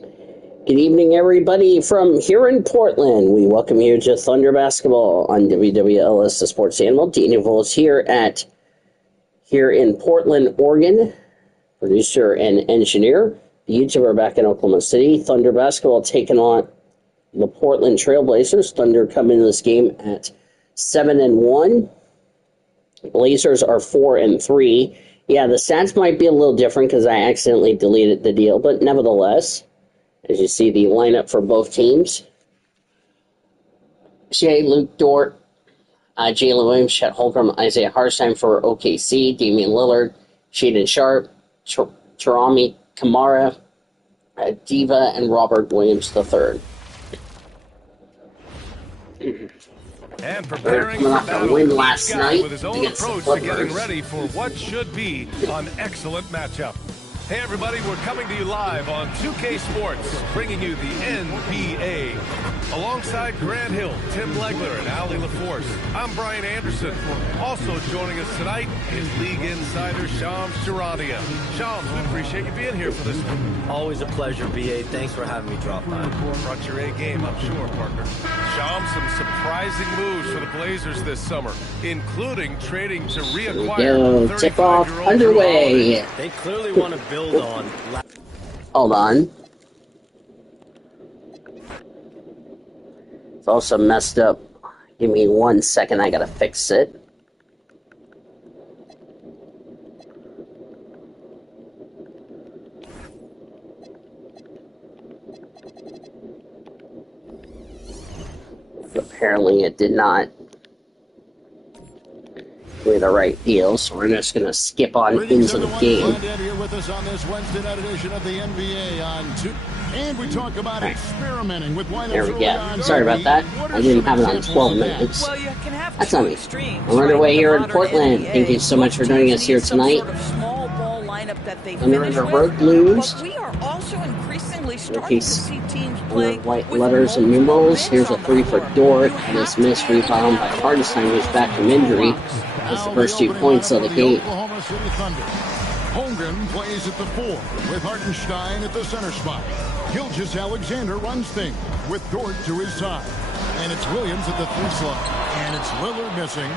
Good evening, everybody, from here in Portland. We welcome you to Thunder Basketball on WWLS, the Sports Animal. Daniel Vols here in Portland, Oregon, producer and engineer. The YouTuber back in Oklahoma City. Thunder Basketball taking on the Portland Trailblazers. Thunder come into this game at 7-1. Blazers are 4-3. Yeah, the stats might be a little different because I accidentally deleted the deal, but nevertheless, as you see the lineup for both teams: Shea, Luke Dort, Jalen Williams, Chet Holmgren, Isaiah Hartenstein for OKC, Damian Lillard, Shaedon Sharpe, Tarami Kamara, Diva, and Robert Williams III. And preparing coming off a win last night with his own against the approach to getting ready for what should be an excellent matchup. Hey everybody, we're coming to you live on 2K Sports, bringing you the NBA. Alongside Grant Hill, Tim Legler, and Ali LaForce, I'm Brian Anderson. Also joining us tonight is League Insider Shams Charania. Shams, we appreciate you being here for this one. Always a pleasure, BA. Thanks for having me drop by. Brought your A game, I'm sure, partner. Shams, some surprising moves for the Blazers this summer, including trading to reacquire tip-off underway. They clearly want to build on. Hold on. It's also messed up. Give me 1 second, I gotta fix it. Apparently it did not do the right deal, so we're just gonna skip on into the game. Here with us on this Wednesday night edition of the NBA on 2. And we talk about experimenting with lineups. There we go. Sorry about that. I didn't have it on 12 minutes. That's on me. We're underway here in Portland. Thank you so much for joining us here tonight. Under the road blues. We are also increasingly starting to Case see teams play under white letters and numerals. Here's a three for Dort. This missed rebound by Hartenstein, who's back from injury. That's the first 2 points of the game. Oklahoma City Thunder. Holmgren plays at the 4 with Hartenstein at the center spot. Gilgeous-Alexander runs things with Dort to his side. And it's Williams at the 3 slot. And it's Lillard missing.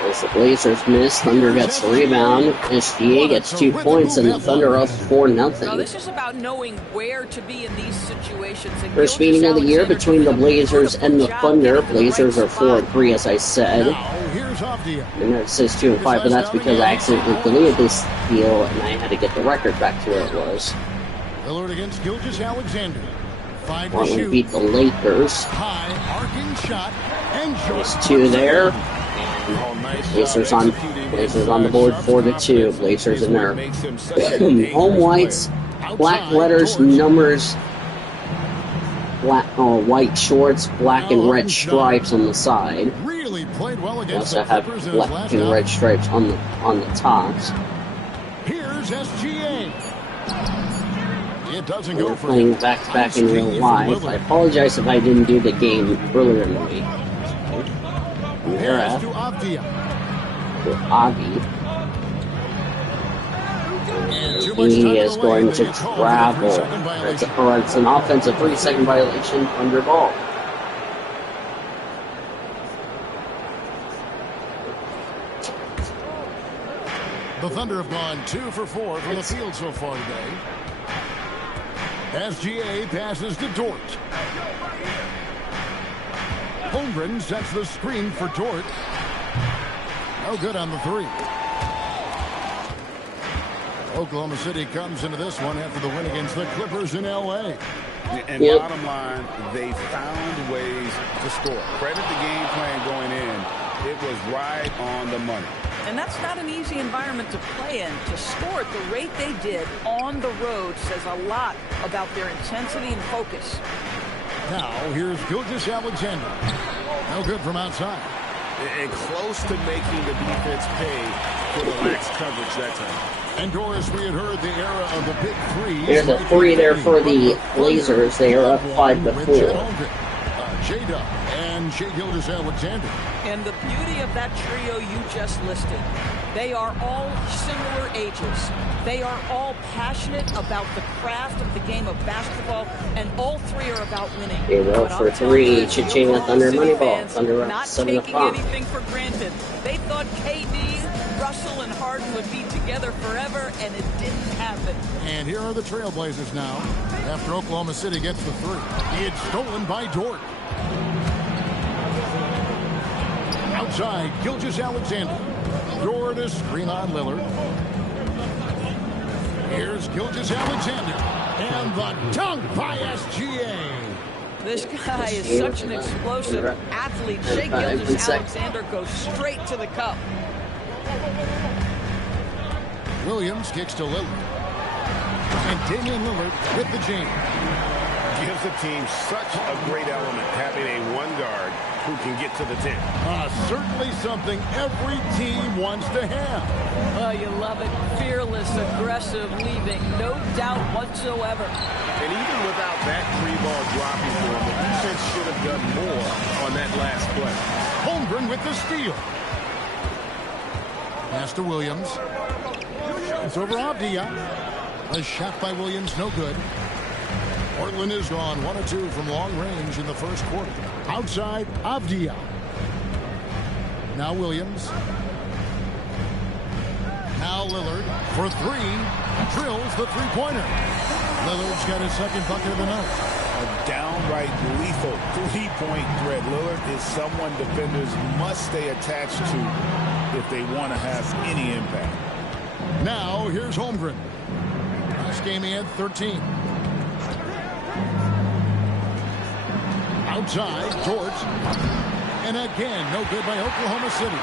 As the Blazers miss, Thunder gets the rebound. SGA gets 2 points, and the Thunder up 4-0. Now, this is about knowing where to be in these situations. First meeting of the year between the Blazers and the Thunder. Blazers are 4-3, as I said. And it says 2-5, but that's because I accidentally deleted this deal, and I had to get the record back to where it was. Lillard against Gilgeous-Alexander. Portland beat the Lakers. High arcing shot, and There's 2 there. Blazers on the board 4-2. Blazers in their home whites, black letters, numbers, black white shorts, black and red stripes on the side. Really played well They against also have black and red stripes on the tops. Here's SGA. It doesn't go We're for playing back-to-back in real life. I apologize if I didn't do the game earlier in the week. Pass to Avdia. Aggie. He is going to travel. It's an offensive 3-second violation under ball. The Thunder have gone 2 for 4 from the field so far today. SGA passes to Dort. Holmgren sets the screen for Dort. No good on the 3. Oklahoma City comes into this one after the win against the Clippers in L.A. And bottom line, they found ways to score. Credit the game plan going in. It was right on the money. And that's not an easy environment to play in. To score at the rate they did on the road says a lot about their intensity and focus. Now, here's Gilgeous-Alexander. No good from outside. And close to making the defense pay for the lax coverage that time. And Doris, we had heard the era of the big 3. There's a 3 there for the Blazers. They are up 5-4. J-Dub and Shai Gilgeous-Alexander. And the beauty of that trio you just listed, They are all similar ages. They are all passionate about the craft of the game of basketball, and all three are about winning. Here we go for three. Cha-ching with Thunder Moneyball. Thunder not up 7 taking o'clock. anything for granted. They thought KD, Russell, and Harden would be together forever, and it didn't happen. And here are the Trailblazers now. After Oklahoma City gets the three, it's stolen by Dort. Outside, Gilgeous-Alexander. Dort a screen on Lillard. Here's Gilgeous-Alexander. And the dunk by SGA. This guy is such an explosive athlete. Shai Gilgeous-Alexander goes straight to the cup. Williams kicks to Lillard. And Damian Lillard with the jam. Gives the team such a great element having a one guard who can get to the 10. Certainly something every team wants to have. Oh, you love it. Fearless, aggressive, leaving. No doubt whatsoever. And even without that three ball dropping for him, the defense should have done more on that last play. Holmgren with the steal. Pass to Williams. It's over Avdia. A shot by Williams, no good. Portland is gone 1 of 2 from long range in the first quarter. Outside, Avdia. Now Williams. Now Lillard for three. Drills the three-pointer. Lillard's got his second bucket of the night. A downright lethal three-point threat. Lillard is someone defenders must stay attached to if they want to have any impact. Now here's Holmgren. Last game he had 13. Outside, Dort. And again, no good by Oklahoma City.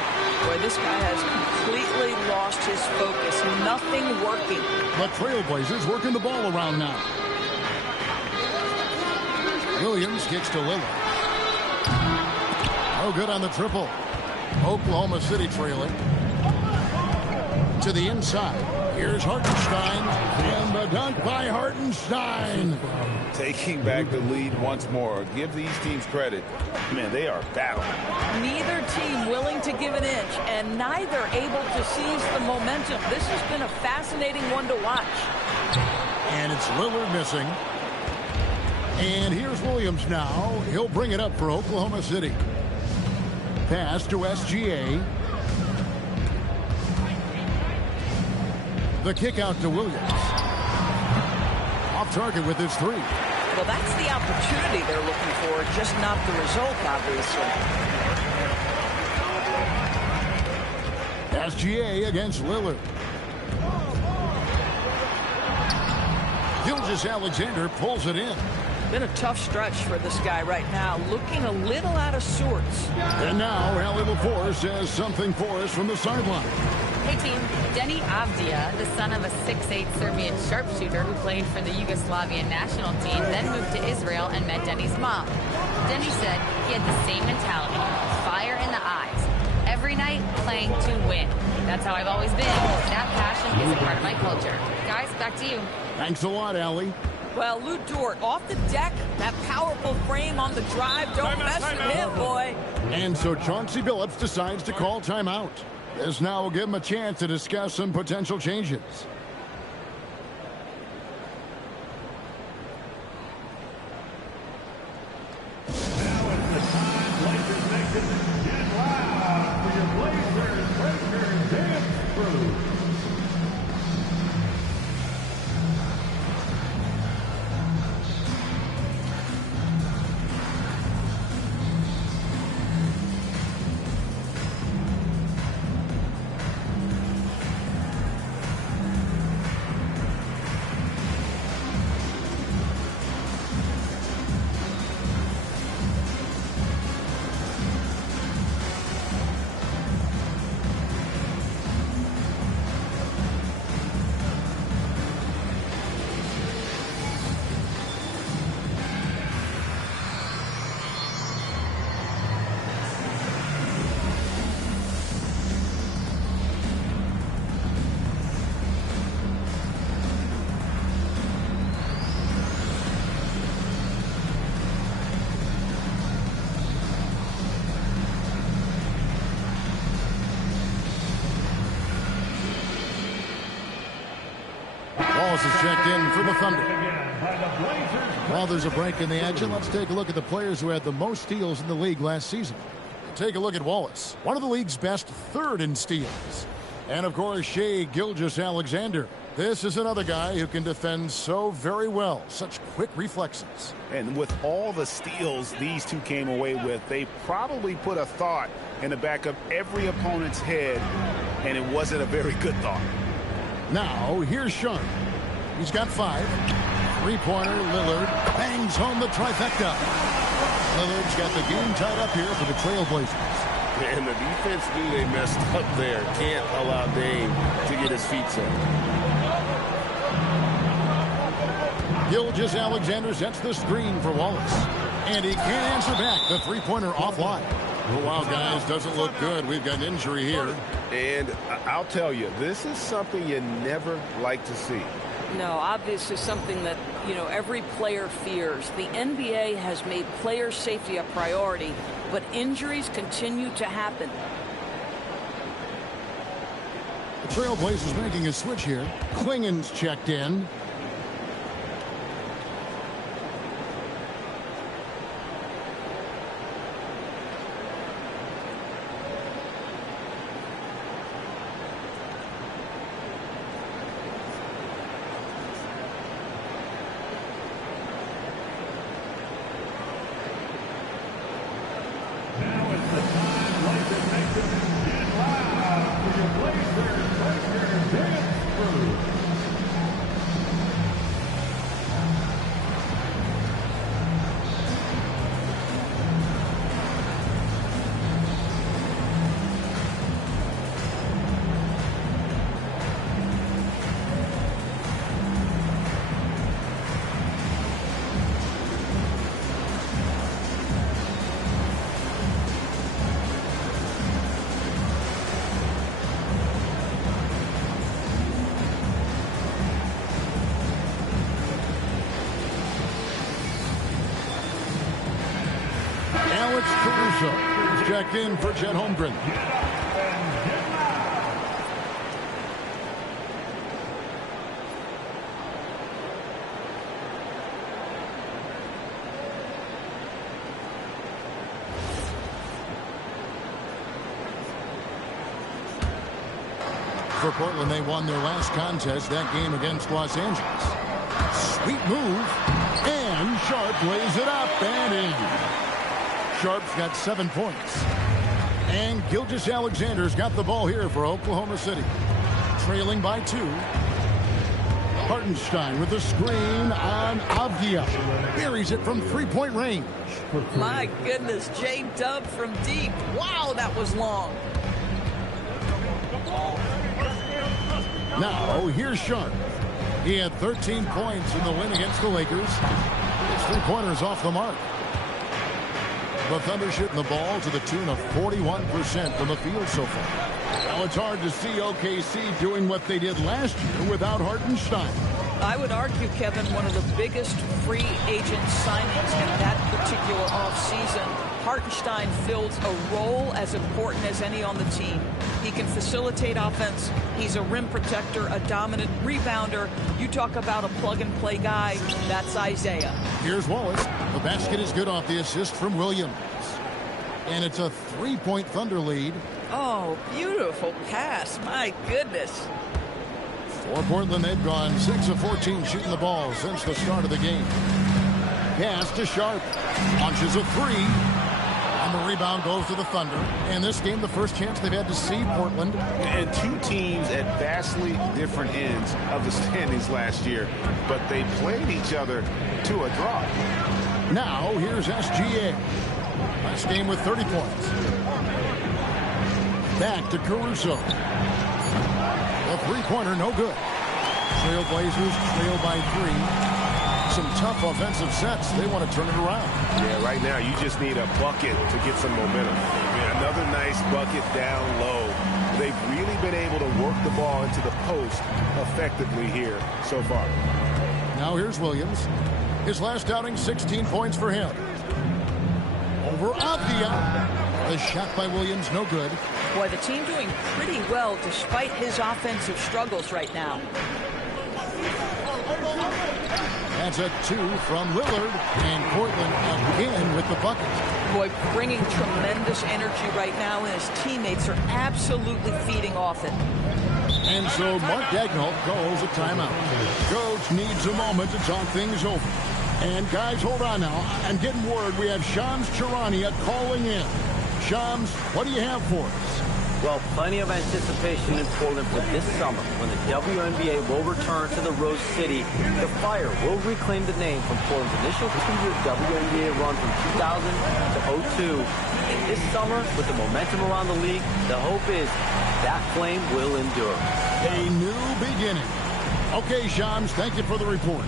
Boy, this guy has completely lost his focus. Nothing working. The Trailblazers working the ball around now. Williams kicks to Lillard. No good on the triple. Oklahoma City trailing. To the inside. Here's Hartenstein. And the dunk by Hartenstein. Taking back the lead once more. Give these teams credit. Man, they are battling. Neither team willing to give an inch, and neither able to seize the momentum. This has been a fascinating one to watch. And it's Lillard missing. And here's Williams now. He'll bring it up for Oklahoma City. Pass to SGA. The kick out to Williams. Off target with his three. Well, that's the opportunity they're looking for, just not the result, obviously. SGA against Lillard. Gilgeous-Alexander pulls it in. Been a tough stretch for this guy right now, looking a little out of sorts. And now Allie LaForce says something for us from the sideline. Hey team, Denny Avdia, the son of a 6'8" Serbian sharpshooter who played for the Yugoslavian national team, then moved to Israel and met Denny's mom. Denny said he had the same mentality, fire in the eyes. Every night, playing to win. That's how I've always been. That passion is a part of my culture. Guys, back to you. Thanks a lot, Allie. Well, Lou Dort off the deck, that powerful frame on the drive. Don't mess with him, boy. And so Chauncey Billups decides to call timeout. This now will give him a chance to discuss some potential changes. Wallace is checked in for the Thunder. While there's a break in the action, let's take a look at the players who had the most steals in the league last season. Take a look at Wallace, one of the league's best, third in steals. And of course, Shai Gilgeous-Alexander. This is another guy who can defend so very well. Such quick reflexes. And with all the steals these two came away with, they probably put a thought in the back of every opponent's head, and it wasn't a very good thought. Now, here's Sharp. He's got 5. Three-pointer, Lillard bangs home the trifecta. Lillard's got the game tied up here for the Trailblazers. And the defense knew they messed up there. Can't allow Dame to get his feet set. Gilgeous-Alexander sets the screen for Wallace. And he can't answer back. The three-pointer offline. Oh, wow, guys, doesn't look good. We've got an injury here. And I'll tell you, this is something you never like to see. No, obviously something that, every player fears. The NBA has made player safety a priority, but injuries continue to happen. The Trailblazers making a switch here. Klingen's checked in. Caruso is checked in for Chet Holmgren. For Portland, they won their last contest, that game against Los Angeles. Sweet move, and Sharp lays it up and in. Sharp's got 7 points. And Gilgeous-Alexander's got the ball here for Oklahoma City. Trailing by 2. Hartenstein with the screen on Avdia. Buries it from three-point range. My goodness, J-Dub from deep. Wow, that was long. Now, here's Sharp. He had 13 points in the win against the Lakers. His three-pointers off the mark. The Thunder shooting the ball to the tune of 41% from the field so far. Now it's hard to see OKC doing what they did last year without Hartenstein. I would argue, Kevin, one of the biggest free agent signings in that particular offseason. Hartenstein fills a role as important as any on the team. He can facilitate offense. He's a rim protector, a dominant rebounder. You talk about a plug-and-play guy, that's Isaiah. Here's Wallace. The basket is good off the assist from Williams. And it's a 3-point Thunder lead. Oh, beautiful pass. My goodness. For Portland, they've gone 6 of 14 shooting the ball since the start of the game. Pass to Sharp. Launches a 3. And the rebound goes to the Thunder. And this game, the first chance they've had to see Portland. And two teams at vastly different ends of the standings last year. But they played each other to a draw. Now, here's SGA. Last game with 30 points. Back to Caruso. A three-pointer, no good. Trailblazers trail by 3. Some tough offensive sets. They want to turn it around. Yeah, right now you just need a bucket to get some momentum. Yeah, another nice bucket down low. They've really been able to work the ball into the post effectively here so far. Now here's Williams. His last outing, 16 points for him. Over Avdia. The shot by Williams, no good. Boy, the team doing pretty well despite his offensive struggles right now. That's a 2 from Lillard, and Portland again with the bucket. Boy, bringing tremendous energy right now, and his teammates are absolutely feeding off it. And so Mark Daigneault calls a timeout. Coach needs a moment to talk things over. And guys, hold on now. I'm getting word we have Shams Charania calling in. Shams, what do you have for us? Well, plenty of anticipation in Portland for this summer when the WNBA will return to the Rose City. The Fire will reclaim the name from Portland's initial 2-year WNBA run from 2000 to 02. And this summer, with the momentum around the league, the hope is that flame will endure. A new beginning. Okay, Shams, thank you for the report.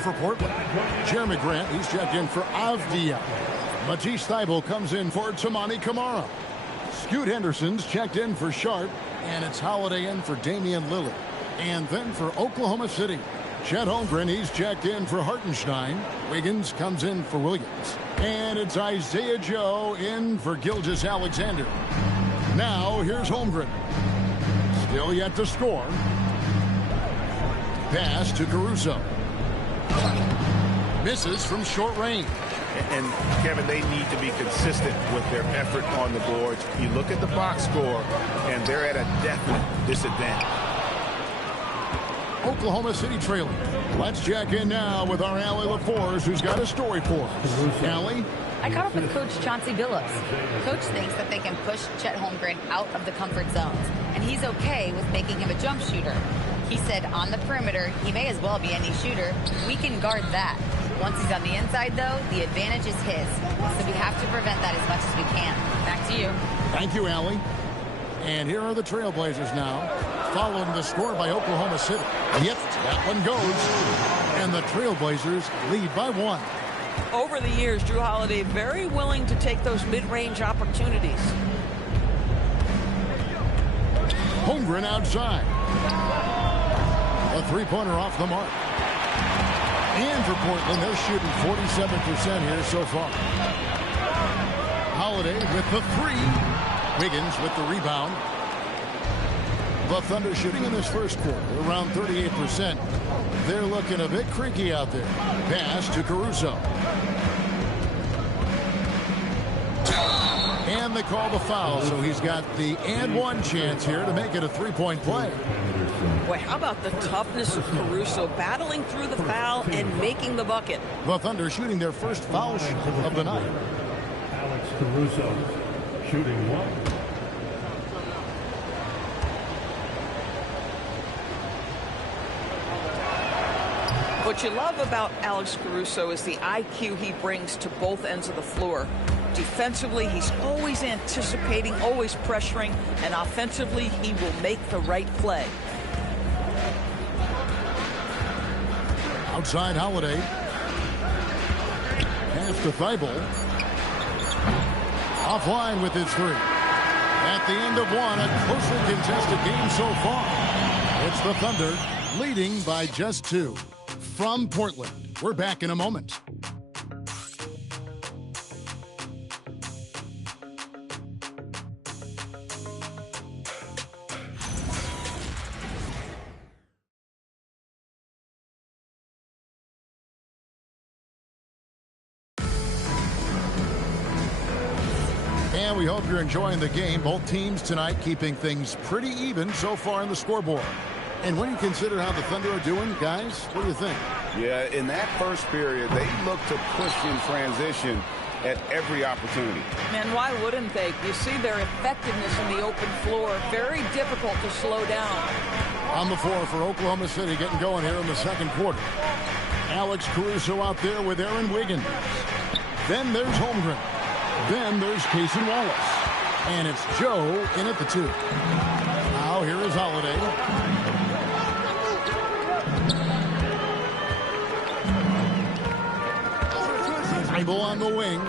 For Portland. Jeremy Grant, he's checked in for Avdia. Matisse Thybulle comes in for Tamani Kamara. Scoot Henderson's checked in for Sharp, and it's Holiday in for Damian Lillard. And then for Oklahoma City, Chet Holmgren, he's checked in for Hartenstein. Wiggins comes in for Williams. And it's Isaiah Joe in for Gilgeous Alexander. Now, here's Holmgren. Still yet to score. Pass to Caruso. Misses from short range. And Kevin, they need to be consistent with their effort on the boards. You look at the box score, and they're at a definite disadvantage. Oklahoma City trailing. Let's check in now with our Allie LaForce, who's got a story for us. Allie? I caught up with Coach Chauncey Billups. Coach thinks that they can push Chet Holmgren out of the comfort zones, and he's okay with making him a jump shooter. He said on the perimeter, he may as well be any shooter. We can guard that. Once he's on the inside, though, the advantage is his. So we have to prevent that as much as we can. Back to you. Thank you, Allie. And here are the Trailblazers now, following the score by Oklahoma City. Yep, that one goes. And the Trailblazers lead by 1. Over the years, Drew Holiday very willing to take those mid-range opportunities. Holmgren outside. A three-pointer off the mark. And for Portland, they're shooting 47% here so far. Holiday with the 3. Wiggins with the rebound. The Thunder shooting in this first quarter around 38%. They're looking a bit creaky out there. Pass to Caruso. And they call the foul, so he's got the and one chance here to make it a three-point play. Boy, how about the toughness of Caruso battling through the foul and making the bucket? The Thunder shooting their first foul shot of the night. Alex Caruso shooting 1. What you love about Alex Caruso is the IQ he brings to both ends of the floor. Defensively, he's always anticipating, always pressuring, and offensively, he will make the right play. Outside Holiday. Pass to Thybulle. Offline with his 3. At the end of 1, a closely contested game so far. It's the Thunder leading by just 2. From Portland, we're back in a moment. And we hope you're enjoying the game. Both teams tonight keeping things pretty even so far in the scoreboard. And when you consider how the Thunder are doing, guys, what do you think? Yeah, in that first period, they looked to push in transition at every opportunity. And why wouldn't they? You see their effectiveness in the open floor. Very difficult to slow down. On the floor for Oklahoma City, getting going here in the second quarter. Alex Caruso out there with Aaron Wiggins. Then there's Holmgren. Then there's Cason Wallace. And it's Joe in at the 2. Now here is Holiday. Bible on the wing.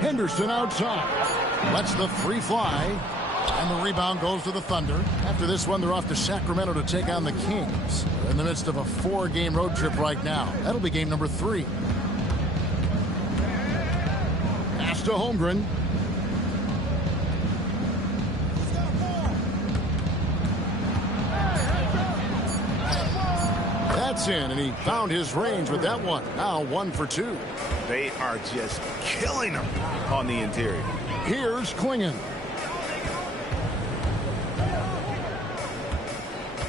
Henderson outside. Lets the 3 fly. And the rebound goes to the Thunder. After this one, they're off to Sacramento to take on the Kings. They're in the midst of a 4-game road trip right now. That'll be game number 3. Pass to Holmgren. That's in, and he found his range with that one. Now 1 for 2. They are just killing them on the interior. Here's Klingon.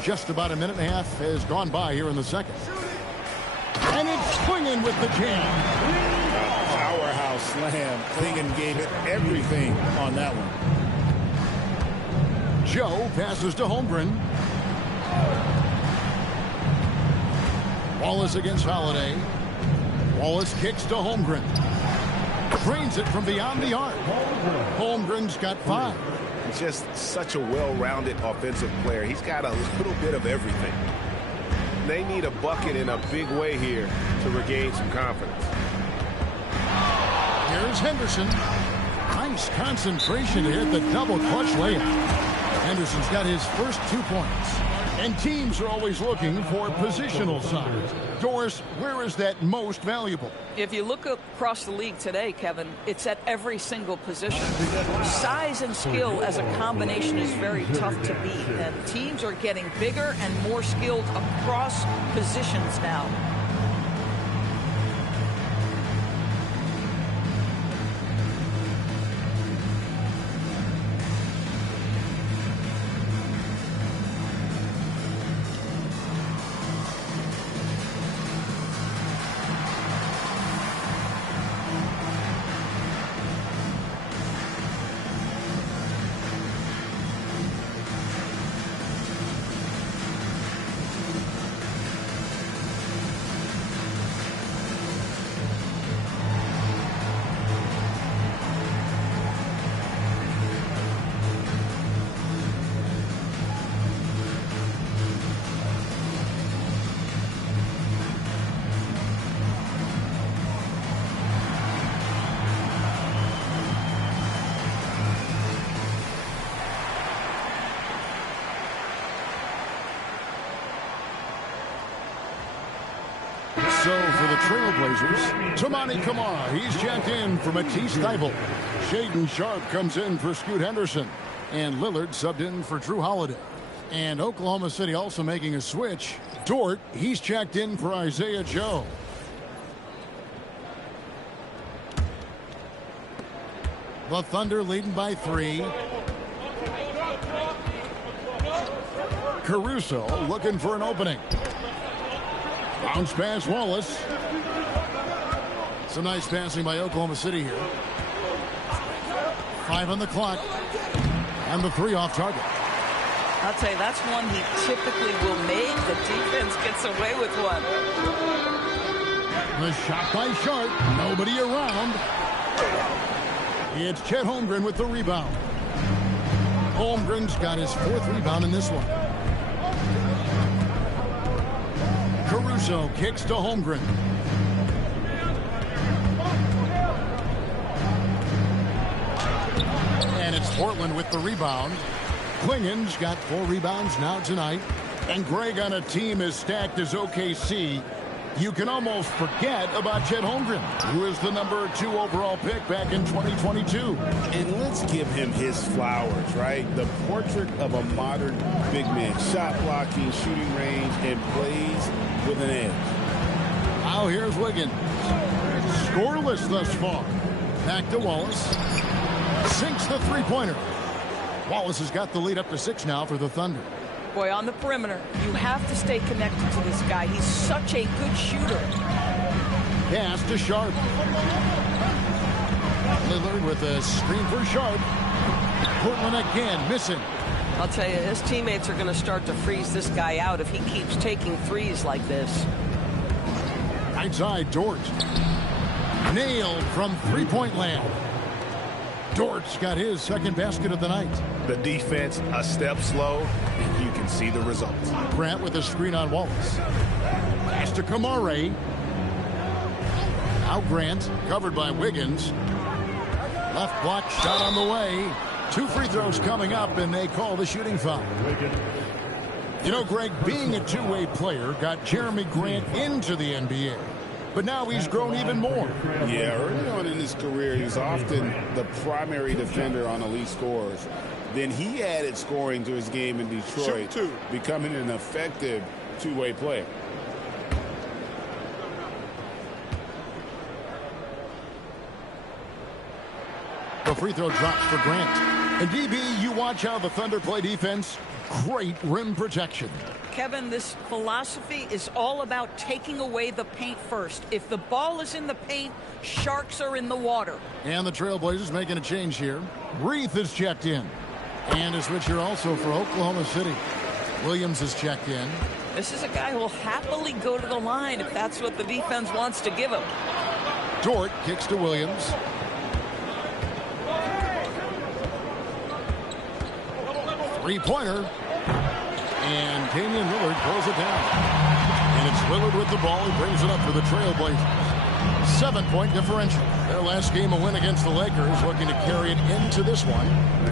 Just about a minute and a half has gone by here in the second. And it's Klingon with the jam. Powerhouse slam. Klingon gave it everything on that one. Joe passes to Holmgren. Wallace against Holiday. Wallace kicks to Holmgren. Drains it from beyond the arc. Holmgren's got 5. He's just such a well-rounded offensive player. He's got a little bit of everything. They need a bucket in a big way here to regain some confidence. Here's Henderson. Nice concentration to hit the double clutch layup. Henderson's got his first 2 points. And teams are always looking for positional size. Doris, where is that most valuable? If you look across the league today, Kevin, it's at every single position. Size and skill as a combination is very tough to beat. And teams are getting bigger and more skilled across positions now. So for the Trailblazers, Tamani Kamara, he's checked in for Matisse Thybulle. Shaden Sharp comes in for Scoot Henderson. And Lillard subbed in for Drew Holiday. And Oklahoma City also making a switch. Dort, he's checked in for Isaiah Joe. The Thunder leading by 3. Caruso looking for an opening. Bounce pass Wallace. Some nice passing by Oklahoma City here. 5 on the clock. And the 3 off target. I'll tell you, that's one he typically will make. The defense gets away with one. The shot by Sharp. Nobody around. It's Chet Holmgren with the rebound. Holmgren's got his 4th rebound in this one. Caruso kicks to Holmgren. And it's Portland with the rebound. Klingon's got 4 rebounds now tonight. And Greg, on a team as stacked as OKC, you can almost forget about Chet Holmgren, who is the number 2 overall pick back in 2022. And let's give him his flowers, right? The portrait of a modern big man. Shot blocking, shooting range, and plays with an edge. Now here's Wiggins. Scoreless thus far. Back to Wallace. Sinks the 3-pointer. Wallace has got the lead up to 6 now for the Thunder. Boy, on the perimeter, you have to stay connected to this guy. He's such a good shooter. Pass to Sharp. Lillard with a screen for Sharp. Portland again missing. I'll tell you, his teammates are going to start to freeze this guy out if he keeps taking threes like this. Right side, Dort. Nailed from three-point land. Dort's got his second basket of the night. The defense a step slow, and you can see the results. Grant with a screen on Wallace. Pass to Kamare. Now Grant, covered by Wiggins. Left block shot on the way. 2 free throws coming up, and they call the shooting foul. You know, Greg, being a two-way player got Jeremy Grant into the NBA. But now he's grown even more. Yeah, early on in his career, he was often the primary defender on elite scorers. Then he added scoring to his game in Detroit, becoming an effective two-way player. The free throw drops for Grant. And DB, you watch how the Thunder play defense. Great rim protection. Kevin, this philosophy is all about taking away the paint first. If the ball is in the paint, sharks are in the water. And the Trailblazers making a change here. Reith is checked in. And a switch here also for Oklahoma City. Williams is checked in. This is a guy who will happily go to the line if that's what the defense wants to give him. Dort kicks to Williams. Three-pointer. And Damian Lillard pulls it down. And it's Lillard with the ball. He brings it up for the Trailblazers. 7-point differential. Their last game, a win against the Lakers, looking to carry it into this one.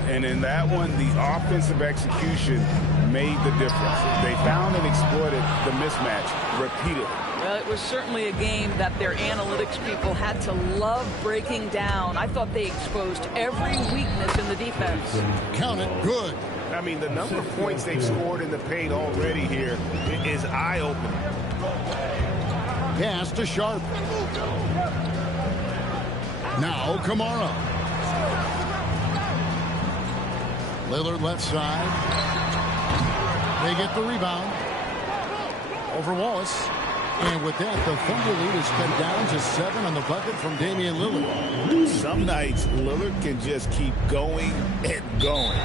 And in that one, the offensive execution made the difference. They found and exploited the mismatch repeatedly. Well, it was certainly a game that their analytics people had to love breaking down. I thought they exposed every weakness in the defense. Count it good. I mean, the number of points they've scored in the paint already here is eye-opening. Pass to Sharp. Now Kamara. Lillard left side. They get the rebound. Over Wallace. And with that, the Thunder lead is cut down to 7 on the bucket from Damian Lillard. Some nights, Lillard can just keep going and going.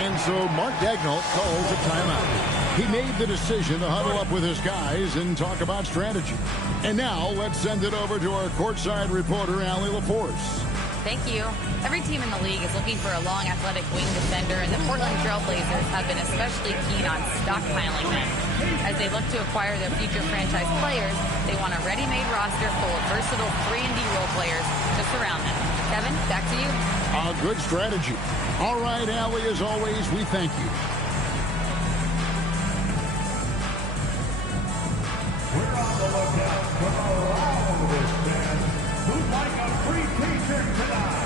And so Mark Daigneault calls a timeout. He made the decision to huddle up with his guys and talk about strategy. And now let's send it over to our courtside reporter, Allie LaForce. Thank you. Every team in the league is looking for a long, athletic wing defender, and the Portland Trailblazers have been especially keen on stockpiling them. As they look to acquire their future franchise players, they want a ready-made roster full of versatile 3-and-D role players to surround them. Kevin, back to you. A good strategy. All right, Allie, as always, we thank you. We're on the lookout for all this fans who'd like a free t-shirt tonight.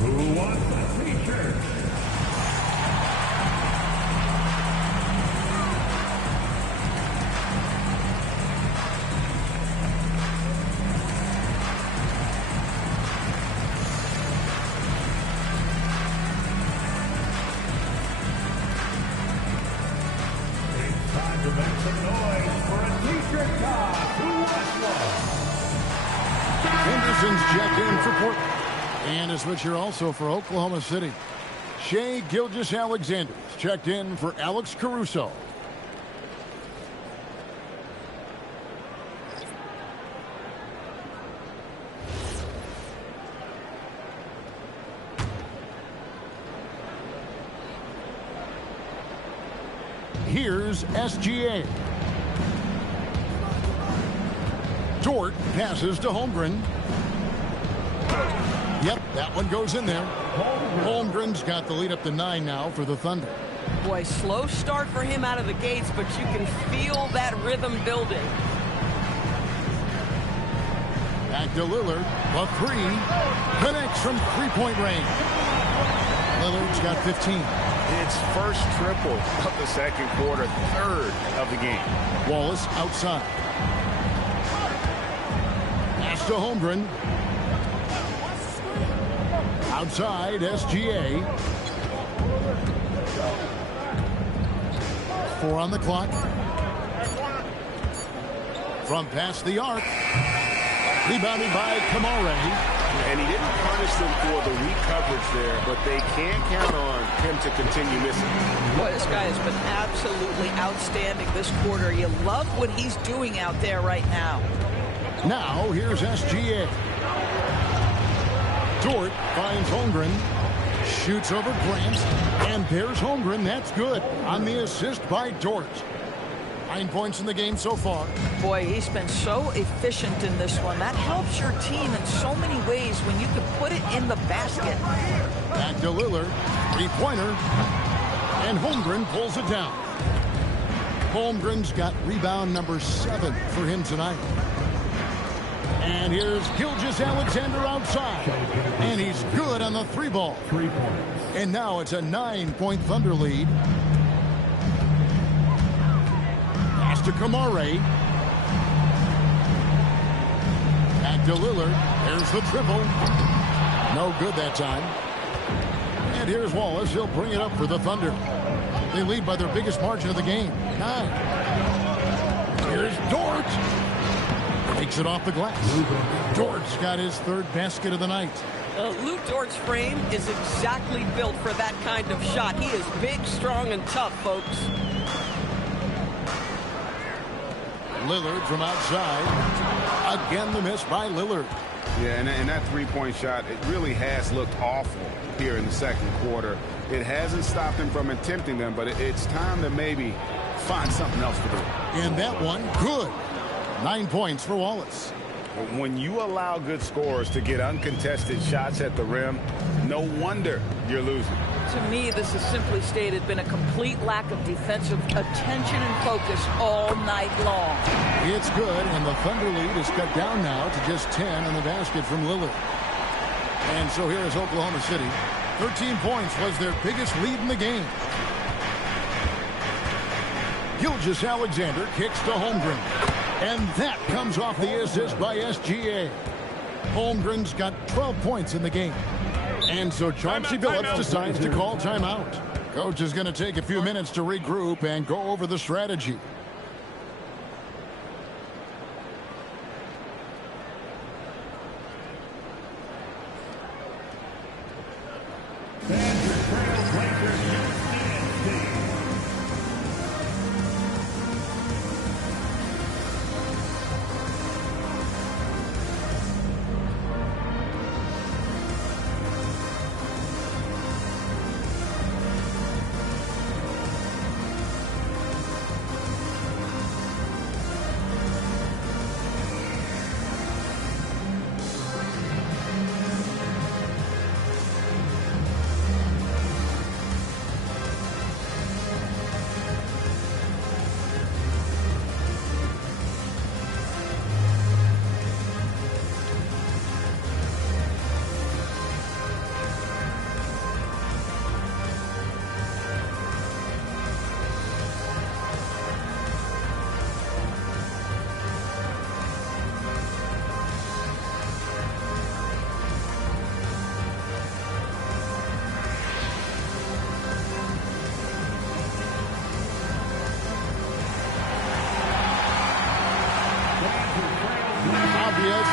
Who wants a t-shirt? To make some noise for a t-shirt toss. Who wants one? Henderson's checked in for Portland. And a switch here also for Oklahoma City. Shai Gilgeous-Alexander's checked in for Alex Caruso. Here's SGA. Dort passes to Holmgren. Yep, that one goes in there. Holmgren's got the lead up to 9 now for the Thunder. Boy, slow start for him out of the gates, but you can feel that rhythm building. Back to Lillard. The three connects from three-point range. Lillard's got 15. It's first triple of the second quarter, third of the game. Wallace outside. Pass to to Holmgren. Outside, SGA. 4 on the clock. From past the arc. Rebounded by Kamare. And he didn't punish them for the weak coverage there, but they can't count on him to continue missing. Boy, this guy has been absolutely outstanding this quarter. You love what he's doing out there right now. Now, here's SGA. Dort finds Holmgren. Shoots over Grant. And there's Holmgren. That's good on the assist by Dort. 9 points in the game so far. Boy, he's been so efficient in this one. That helps your team in so many ways when you can put it in the basket. Back to Lillard. Three-pointer. And Holmgren pulls it down. Holmgren's got rebound number 7 for him tonight. And here's Gilgeous-Alexander outside. And he's good on the 3-ball. 3 points. And now it's a 9-point Thunder lead. Pass to Kamare. Back to Lillard. There's the triple. No good that time. And here's Wallace. He'll bring it up for the Thunder. They lead by their biggest margin of the game. 9. Here's Dort. Takes it off the glass. Dort's got his 3rd basket of the night. Lou Dort's frame is exactly built for that kind of shot. He is big, strong, and tough, folks. Lillard from outside. Again, the miss by Lillard. Yeah, and that three-point shot, it really has looked awful here in the second quarter. It hasn't stopped him from attempting them, but it's time to maybe find something else to do. And that one, good. 9 points for Wallace. When you allow good scorers to get uncontested shots at the rim, no wonder you're losing. To me, this has simply stated been a complete lack of defensive attention and focus all night long. It's good, and the Thunder lead is cut down now to just 10 on the basket from Lillard. And so here is Oklahoma City. 13 points was their biggest lead in the game. Gilgeous-Alexander kicks to Holmgren. And that comes off the assist by SGA. Holmgren's got 12 points in the game. And so Chauncey Billups decides to call timeout. Coach is going to take a few minutes to regroup and go over the strategy.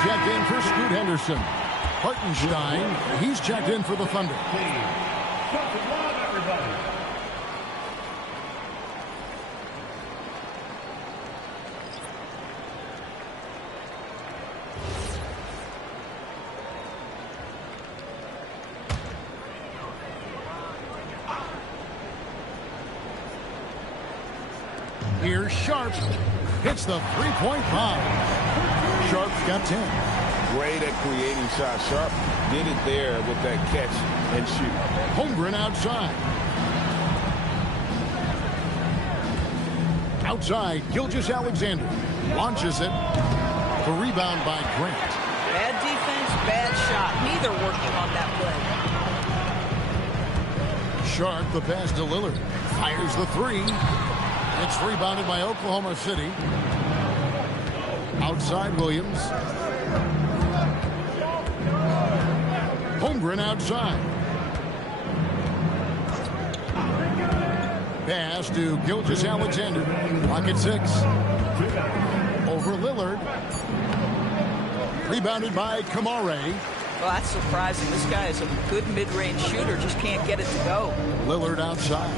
Checked in for Scoot Henderson. Hartenstein, he's checked in for the Thunder. Here's Sharp. Hits the three-point bomb. Sharp's got 10. Great at creating shots. Sharp did it there with that catch and shoot. Holmgren outside. Outside, Gilgeous-Alexander launches it. The rebound by Grant. Bad defense, bad shot. Neither working on that play. Sharp, the pass to Lillard. Fires the three. It's rebounded by Oklahoma City. Outside Williams. Holmgren outside. Pass to Gilgeous-Alexander. Clock at 6. Over Lillard. Rebounded by Kamare. Well, that's surprising. This guy is a good mid-range shooter, just can't get it to go. Lillard outside.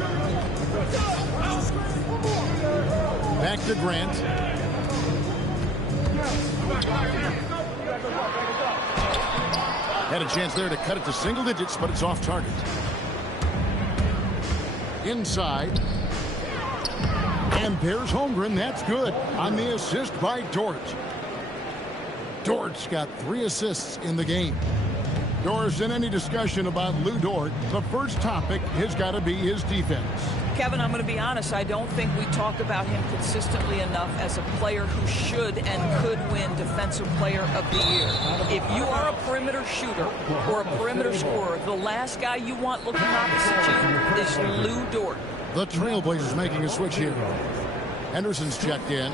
Back to Grant. Had a chance there to cut it to single digits, but it's off target. Inside. And there's Holmgren. That's good on the assist by Dort. Dort's got 3 assists in the game. Doris, in any discussion about Lou Dort, the first topic has got to be his defense. Kevin, I'm going to be honest, I don't think we talk about him consistently enough as a player who should and could win Defensive Player of the Year. If you are a perimeter shooter or a perimeter scorer, the last guy you want looking opposite you is Lou Dort. The Trailblazers making a switch here. Henderson's checked in.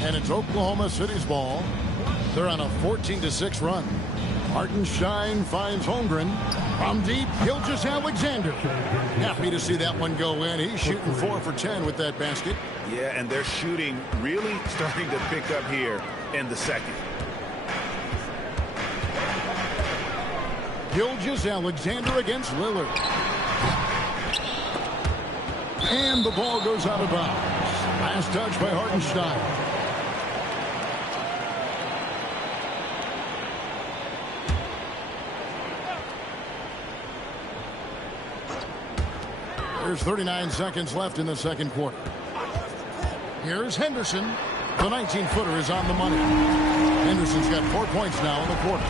And it's Oklahoma City's ball. They're on a 14-6 run. Hartenstein finds Holmgren. From deep, Gilgeous-Alexander. Happy to see that one go in. He's shooting 4 for 10 with that basket. Yeah, and their shooting really starting to pick up here in the second. Gilgeous-Alexander against Lillard. And the ball goes out of bounds. Last touch by Hartenstein. There's 39 seconds left in the second quarter. Here's Henderson. The 19-footer is on the money. Henderson's got 4 points now in the quarter.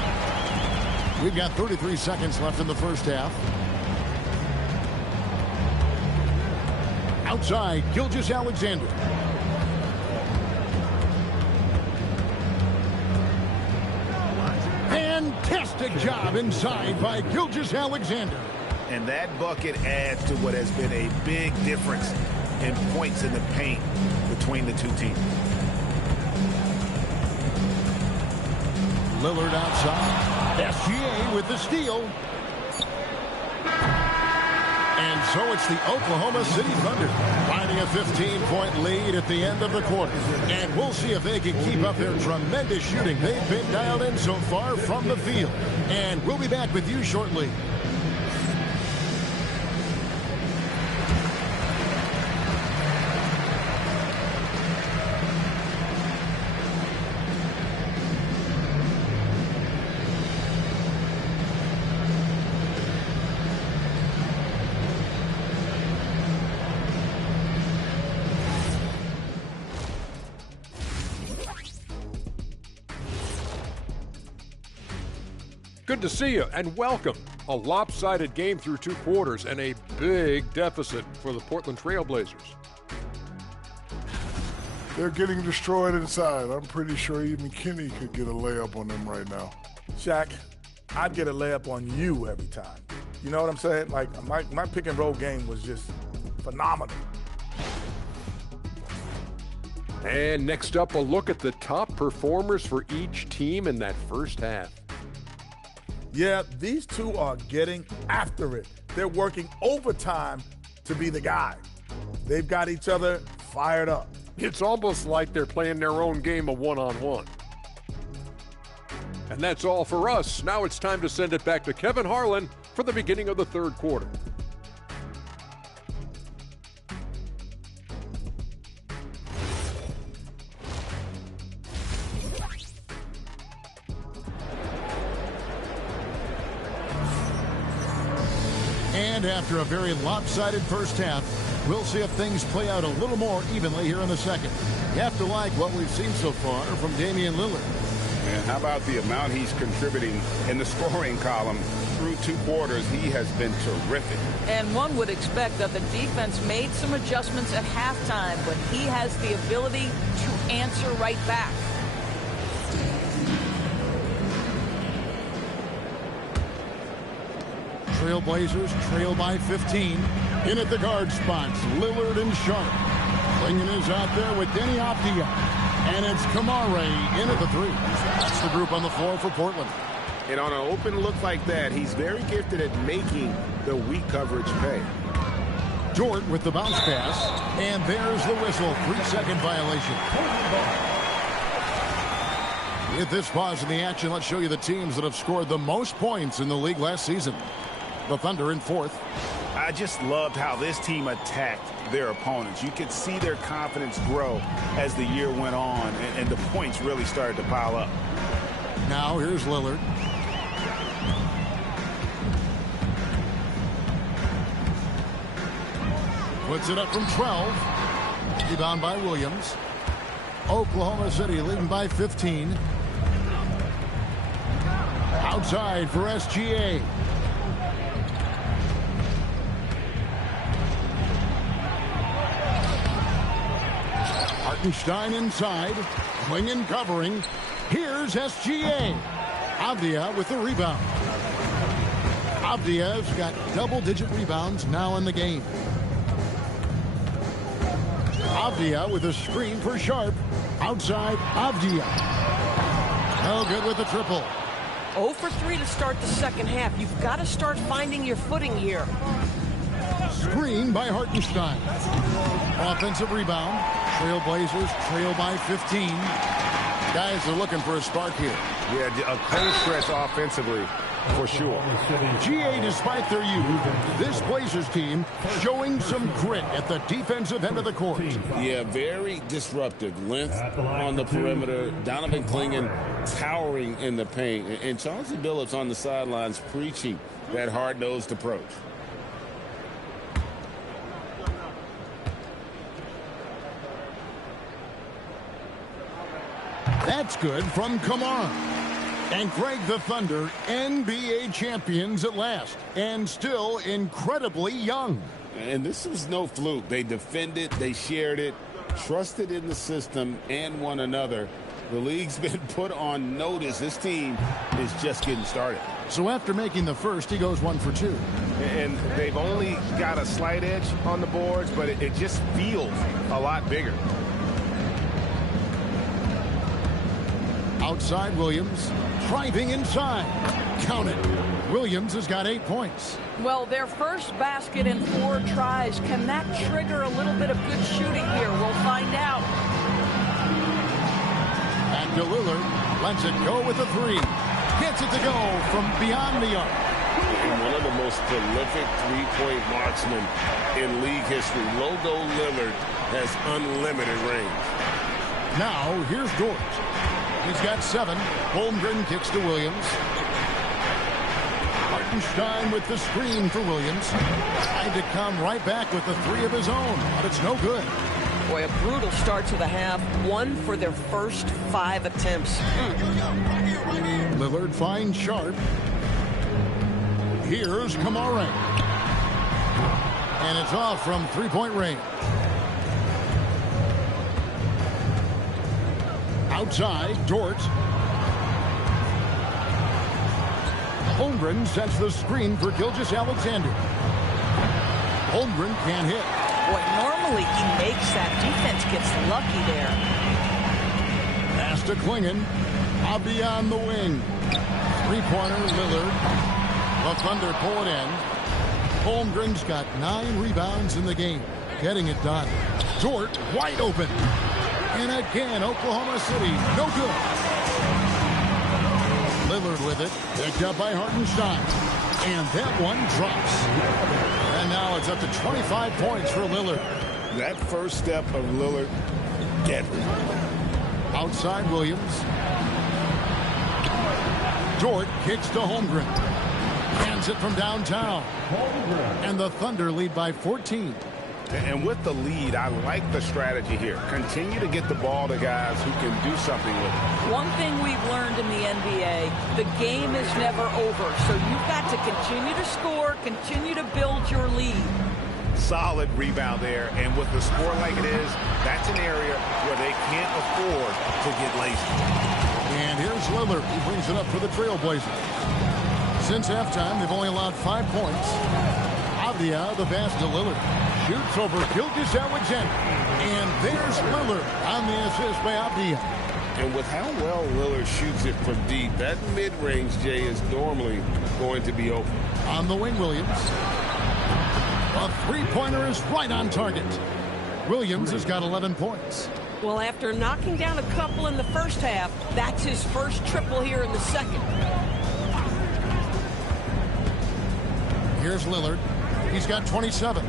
We've got 33 seconds left in the first half. Outside, Gilgeous-Alexander. Fantastic job inside by Gilgeous-Alexander. And that bucket adds to what has been a big difference in points in the paint between the two teams. Lillard outside. SGA with the steal. And so it's the Oklahoma City Thunder finding a 15-point lead at the end of the quarter. And we'll see if they can keep up their tremendous shooting. They've been dialed in so far from the field. And we'll be back with you shortly. Good to see you and welcome. A lopsided game through 2 quarters and a big deficit for the Portland Trailblazers. They're getting destroyed inside. I'm pretty sure even Kenny could get a layup on them right now. Shaq, I'd get a layup on you every time. You know what I'm saying? Like, my pick and roll game was just phenomenal. And next up, a look at the top performers for each team in that first half. Yeah, these two are getting after it. They're working overtime to be the guy. They've got each other fired up. It's almost like they're playing their own game of one-on-one. And that's all for us. Now it's time to send it back to Kevin Harlan for the beginning of the third quarter. And after a very lopsided first half, we'll see if things play out a little more evenly here in the second. You have to like what we've seen so far from Damian Lillard. And how about the amount he's contributing in the scoring column through 2 quarters? He has been terrific. And one would expect that the defense made some adjustments at halftime, but he has the ability to answer right back. Trailblazers trail by 15. In at the guard spots, Lillard and Sharp. Lingen is out there with Denny Avdia. And it's Kamare in at the 3. That's the group on the floor for Portland. And on an open look like that, he's very gifted at making the weak coverage pay. Dort with the bounce pass. And there's the whistle. 3-second violation. With this pause in the action, let's show you the teams that have scored the most points in the league last season. The Thunder in 4th. I just loved how this team attacked their opponents. You could see their confidence grow as the year went on, and the points really started to pile up. Now here's Lillard. Puts it up from 12. Rebound by Williams. Oklahoma City leading by 15. Outside for SGA. Hartenstein inside. Lingen covering. Here's SGA. Avdia with the rebound. Avdia's got double-digit rebounds now in the game. Avdia with a screen for Sharp. Outside, Avdia. No good with the triple. 0 for 3 to start the second half. You've got to start finding your footing here. Screen by Hartenstein. Offensive rebound. Trailblazers trail by 15. Guys are looking for a spark here. Yeah, a cold stretch offensively, for sure. GA, despite their youth, this Blazers team showing some grit at the defensive end of the court. Yeah, very disruptive. Length on the perimeter. Donovan Clingan towering in the paint. And Chauncey Billups on the sidelines preaching that hard-nosed approach. That's good from Kamara. And Greg, the Thunder, NBA champions at last, and still incredibly young. And this was no fluke. They defended, they shared it, trusted in the system and one another. The league's been put on notice. This team is just getting started. So after making the first, he goes 1 for 2. And they've only got a slight edge on the boards, but it just feels a lot bigger. Outside Williams, driving inside. Count it. Williams has got 8 points. Well, their first basket in 4 tries. Can that trigger a little bit of good shooting here? We'll find out. Back to Lillard. Lets it go with a 3. Gets it to go from beyond the arc. And one of the most prolific three-point marksmen in league history. Logo Lillard has unlimited range. Now, here's Dort. He's got 7. Holmgren kicks to Williams. Hartenstein with the screen for Williams. Tried to come right back with the 3 of his own, but it's no good. Boy, a brutal start to the half. 1 for their first 5 attempts. Lillard finds Sharp. Here's Kamare. And it's off from 3-point range. Outside, Dort. Holmgren sets the screen for Gilgeous-Alexander. Holmgren can't hit. Boy, normally he makes that. Defense gets lucky there. Pass to Clingan. Avdia on the wing. 3-pointer, Lillard. The Thunder pull it in. Holmgren's got 9 rebounds in the game. Getting it done. Dort wide open. And again, Oklahoma City, no good. Lillard with it, picked up by Hartenstein. And that one drops. And now it's up to 25 points for Lillard. That first step of Lillard, deadly. Outside Williams. Dort kicks to Holmgren. Hands it from downtown. And the Thunder lead by 14. And with the lead, I like the strategy here. Continue to get the ball to guys who can do something with it. One thing we've learned in the NBA, the game is never over. So you've got to continue to score, continue to build your lead. Solid rebound there. And with the score like it is, that's an area where they can't afford to get lazy. And here's Lillard. He brings it up for the Trailblazers. Since halftime, they've only allowed 5 points. Avdia, the pass to Lillard. Shoots over Gilgeous-Alexander. And there's Lillard on the assist by Avdia. And with how well Lillard shoots it from deep, that mid-range, Jay, is normally going to be open. On the wing, Williams. A three-pointer is right on target. Williams has got 11 points. Well, after knocking down a couple in the first half, that's his first triple here in the second. Here's Lillard. He's got 27.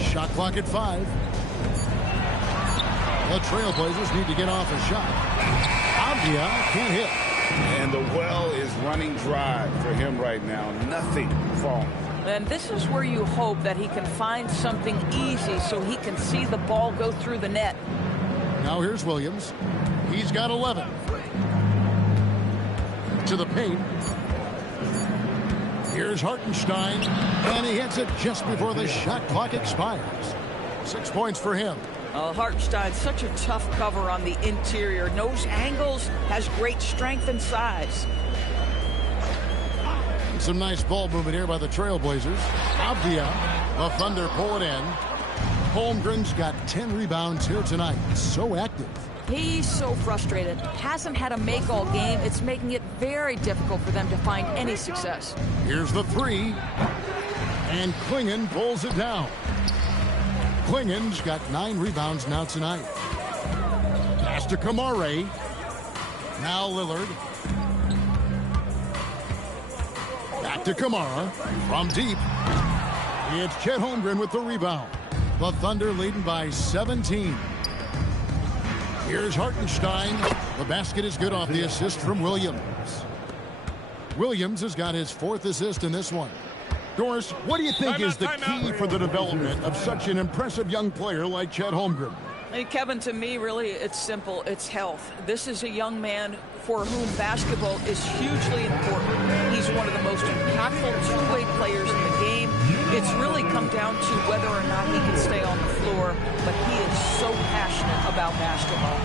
Shot clock at 5. The Trailblazers need to get off a shot. Avdia can't hit. And the well is running dry for him right now. Nothing falling. And this is where you hope that he can find something easy so he can see the ball go through the net. Now here's Williams. He's got 11. To the paint. Here's Hartenstein. And he hits it just before the shot clock expires. 6 points for him. Hartenstein, such a tough cover on the interior. Knows angles, has great strength and size. Some nice ball movement here by the Trailblazers. Avdia, the Thunder pull it in. Holmgren's got 10 rebounds here tonight. So active. He's so frustrated. Hasn't had a make-all game. It's making it very difficult for them to find any success. Here's the three. And Klingon pulls it down. Klingon's got 9 rebounds now tonight. Pass to Kamare. Now Lillard. Back to Kamara. From deep. It's Chet Holmgren with the rebound. The Thunder leading by 17. Here's Hartenstein. The basket is good off the assist from Williams. Williams has got his 4th assist in this one. Doris, what do you think is the key for the development of such an impressive young player like Chet Holmgren? Hey, Kevin, to me, really, it's simple. It's health. This is a young man for whom basketball is hugely important. He's one of the most impactful two-way players in the game. It's really come down to whether or not he can stay on the floor, but he is so passionate about basketball.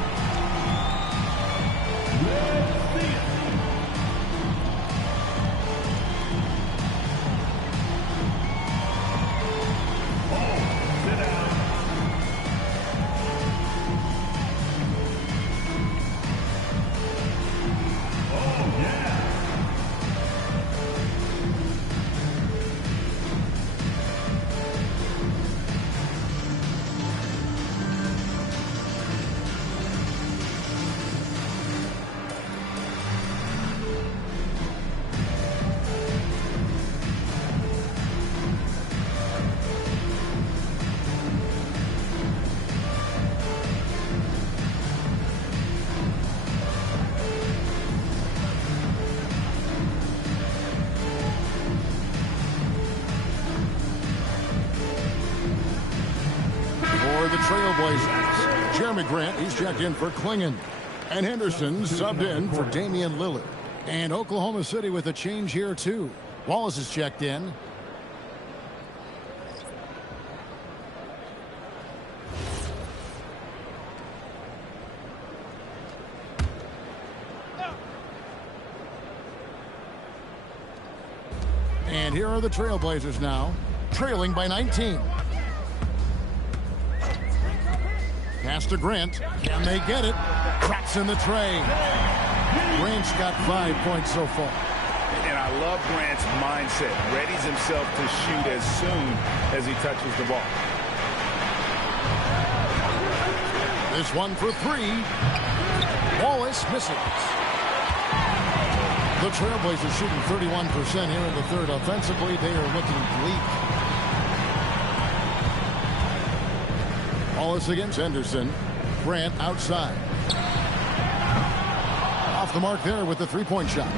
Trailblazers. Jeremy Grant, he's checked in for Klingon. And Henderson subbed in for Damian Lillard. And Oklahoma City with a change here, too. Wallace is checked in. And here are the Trailblazers now, trailing by 19. Pass to Grant. Can they get it? Traps in the tray. Grant's got 5 points so far. And I love Grant's mindset. Readies himself to shoot as soon as he touches the ball. This one for 3. Wallace misses. The Trailblazers shooting 31% here in the third. Offensively, they are looking bleak. Wallace against Henderson. Grant outside. Off the mark there with the three-point shot.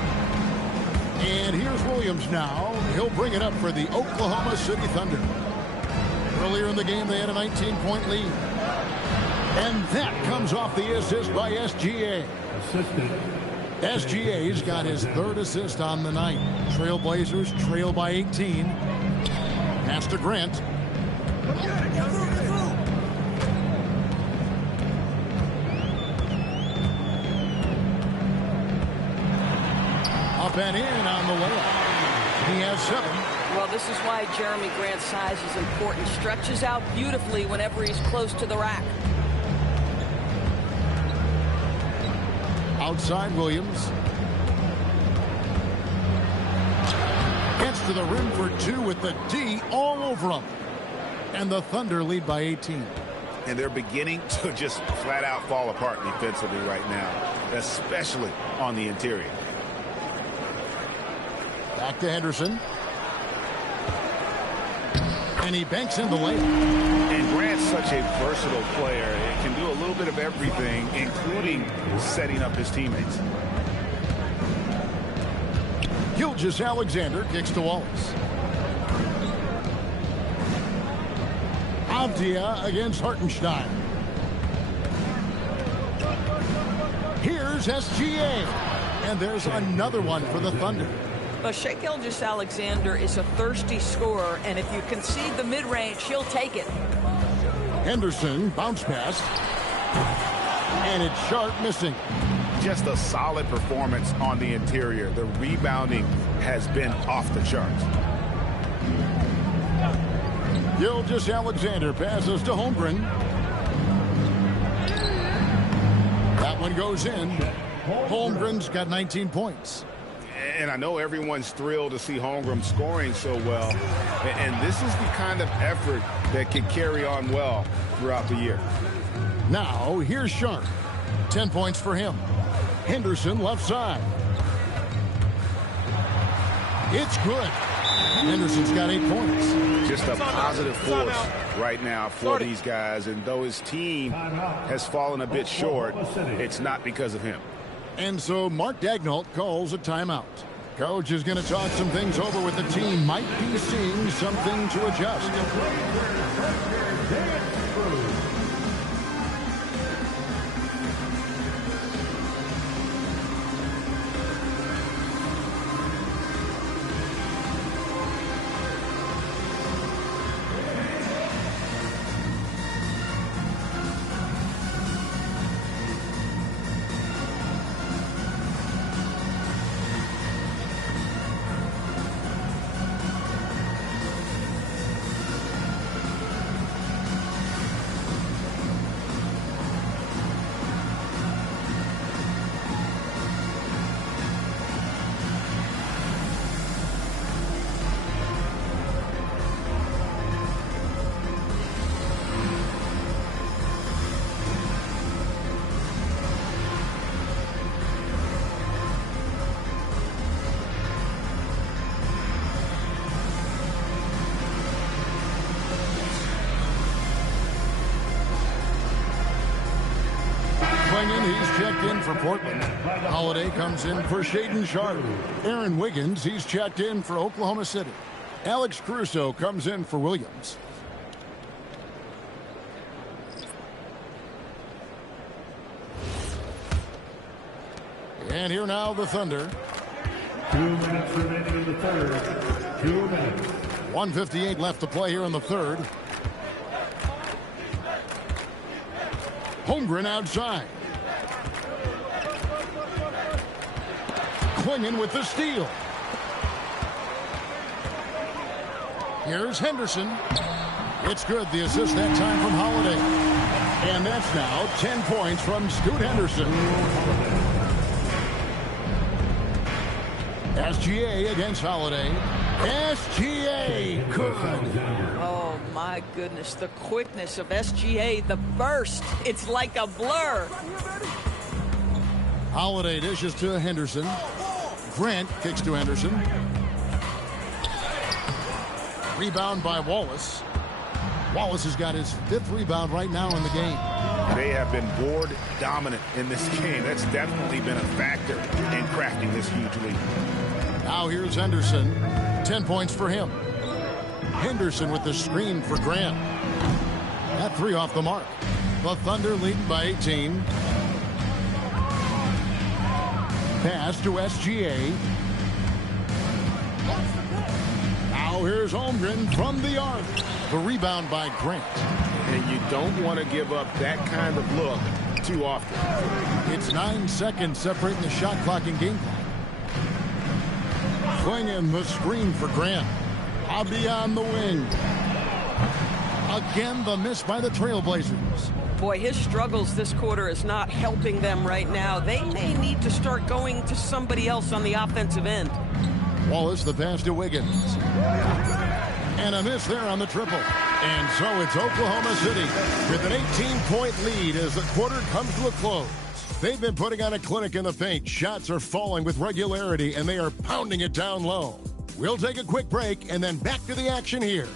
And here's Williams now. He'll bring it up for the Oklahoma City Thunder. Earlier in the game, they had a 19-point lead. And that comes off the assist by SGA. SGA's got his 3rd assist on the night. Trailblazers trail by 18. Pass to Grant. Up and in on the layup. He has 7. Well, this is why Jeremy Grant's size is important. Stretches out beautifully whenever he's close to the rack. Outside Williams. Gets to the rim for 2 with the D all over him. And the Thunder lead by 18. And they're beginning to just flat out fall apart defensively right now, especially on the interior. Back to Henderson. And he banks in the layup. And Grant's such a versatile player. He can do a little bit of everything, including setting up his teammates. Gilgeous-Alexander kicks to Wallace. Avdia against Hartenstein. Here's SGA. And there's another one for the Thunder. But Shai Gilgeous-Alexander is a thirsty scorer, and if you concede the mid-range, he'll take it. Henderson, bounce pass. And it's Sharp missing. Just a solid performance on the interior. The rebounding has been off the charts. Gilgeous-Alexander passes to Holmgren. That one goes in. Holmgren's got 19 points. And I know everyone's thrilled to see Holmgren scoring so well. And this is the kind of effort that can carry on well throughout the year. Now, here's Sharp. 10 points for him. Henderson left side. It's good. Henderson's got 8 points. Just a positive force right now for these guys. And though his team has fallen a bit short, it's not because of him. And so Mark Daigneault calls a timeout. Coach is going to talk some things over with the team. Might be seeing something to adjust. He's checked in for Portland. Holiday comes in for Shaedon Sharp. Aaron Wiggins, he's checked in for Oklahoma City. Alex Caruso comes in for Williams. And here now the Thunder. 2 minutes remaining in the third. 2 minutes. 1:58 left to play here in the third. Holmgren outside. Clingan with the steal. Here's Henderson. It's good. The assist that time from Holiday. And that's now 10 points from Scoot Henderson. SGA against Holiday. SGA. Good. Oh, my goodness. The quickness of SGA, the burst. It's like a blur. Holiday dishes to Henderson. Grant kicks to Henderson. Rebound by Wallace. Wallace has got his 5th rebound right now in the game. They have been board dominant in this game. That's definitely been a factor in crafting this huge lead. Now here's Henderson. 10 points for him. Henderson with the screen for Grant. That 3 off the mark. The Thunder leading by 18. Pass to SGA. Now here's Holmgren from the arc. The rebound by Grant. And you don't want to give up that kind of look too often. It's 9 seconds separating the shot clock and game clock. Clingan the screen for Grant. Abdi on the wing. Again, the miss by the Trailblazers. Boy, his struggles this quarter is not helping them right now. They may need to start going to somebody else on the offensive end. Wallace the pass to Wiggins. And a miss there on the triple. And so it's Oklahoma City with an 18-point lead as the quarter comes to a close. They've been putting on a clinic in the paint. Shots are falling with regularity, and they are pounding it down low. We'll take a quick break and then back to the action here.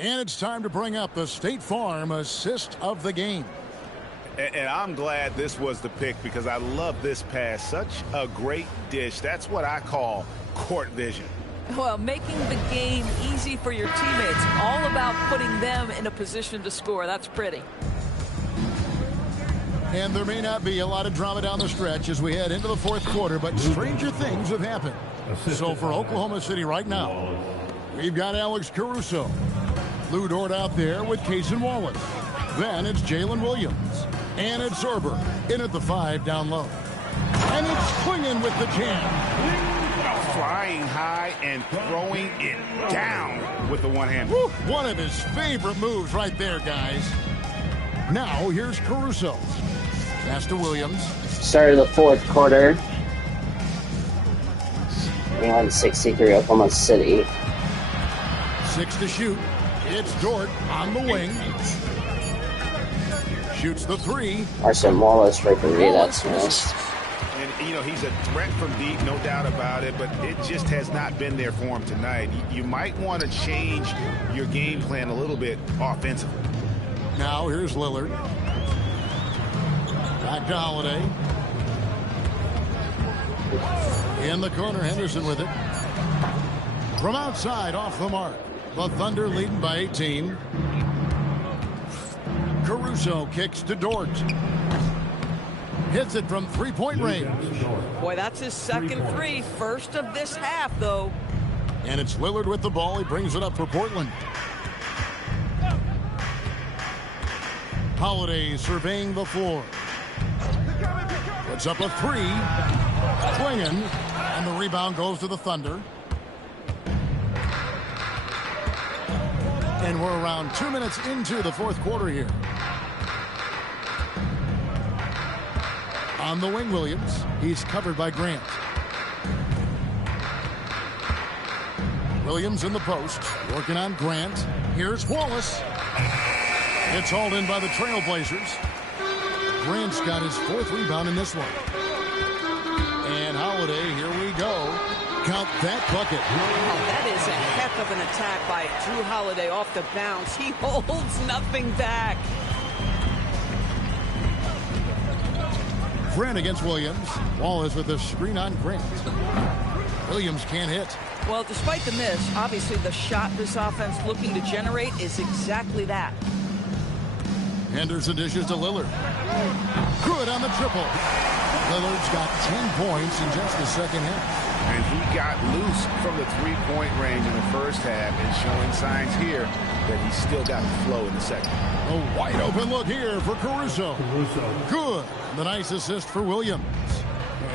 And it's time to bring up the State Farm assist of the game. And I'm glad this was the pick because I love this pass. Such a great dish. That's what I call court vision. Well, making the game easy for your teammates. All about putting them in a position to score. That's pretty. And there may not be a lot of drama down the stretch as we head into the fourth quarter, but stranger things have happened. So for Oklahoma City right now, we've got Alex Caruso. Lou Dort out there with Cason Wallace. Then it's Jalen Williams. And it's Zorber in at the 5 down low. And it's Clingan with the jam. Flying high and throwing it down with the one-hand. One of his favorite moves right there, guys. Now here's Caruso. Pass to Williams. Start of the fourth quarter. 163 Oklahoma City. 6 to shoot. It's Dort on the wing. Shoots the 3. Arson Wallace for 3. That's missed. And, you know, he's a threat from deep, no doubt about it, but it just has not been there for him tonight. You might want to change your game plan a little bit offensively. Now here's Lillard. Back to Holiday. In the corner, Henderson with it. From outside, off the mark. The Thunder leading by 18. Caruso kicks to Dort. Hits it from three-point range. Boy, that's his second three. First of this half, though. And it's Lillard with the ball. He brings it up for Portland. Holiday surveying the floor. Puts up a 3. Clingan. And the rebound goes to the Thunder. And we're around 2 minutes into the fourth quarter here. On the wing, Williams. He's covered by Grant. Williams in the post. Working on Grant. Here's Wallace. It's hauled in by the Trailblazers. Grant's got his 4th rebound in this one. And Holiday, here we go. Count that bucket. That is a heck of an attack by Drew Holiday off the bounce. He holds nothing back. Grant against Williams. Wallace with a screen on Grant. Williams can't hit. Well, despite the miss, obviously the shot this offense looking to generate is exactly that. Henderson dishes to Lillard. Good on the triple. Lillard's got 10 points in just the second half. And he got loose from the three-point range in the first half and showing signs here that he's still got the flow in the second. A wide open look here for Caruso. Good. The nice assist for Williams.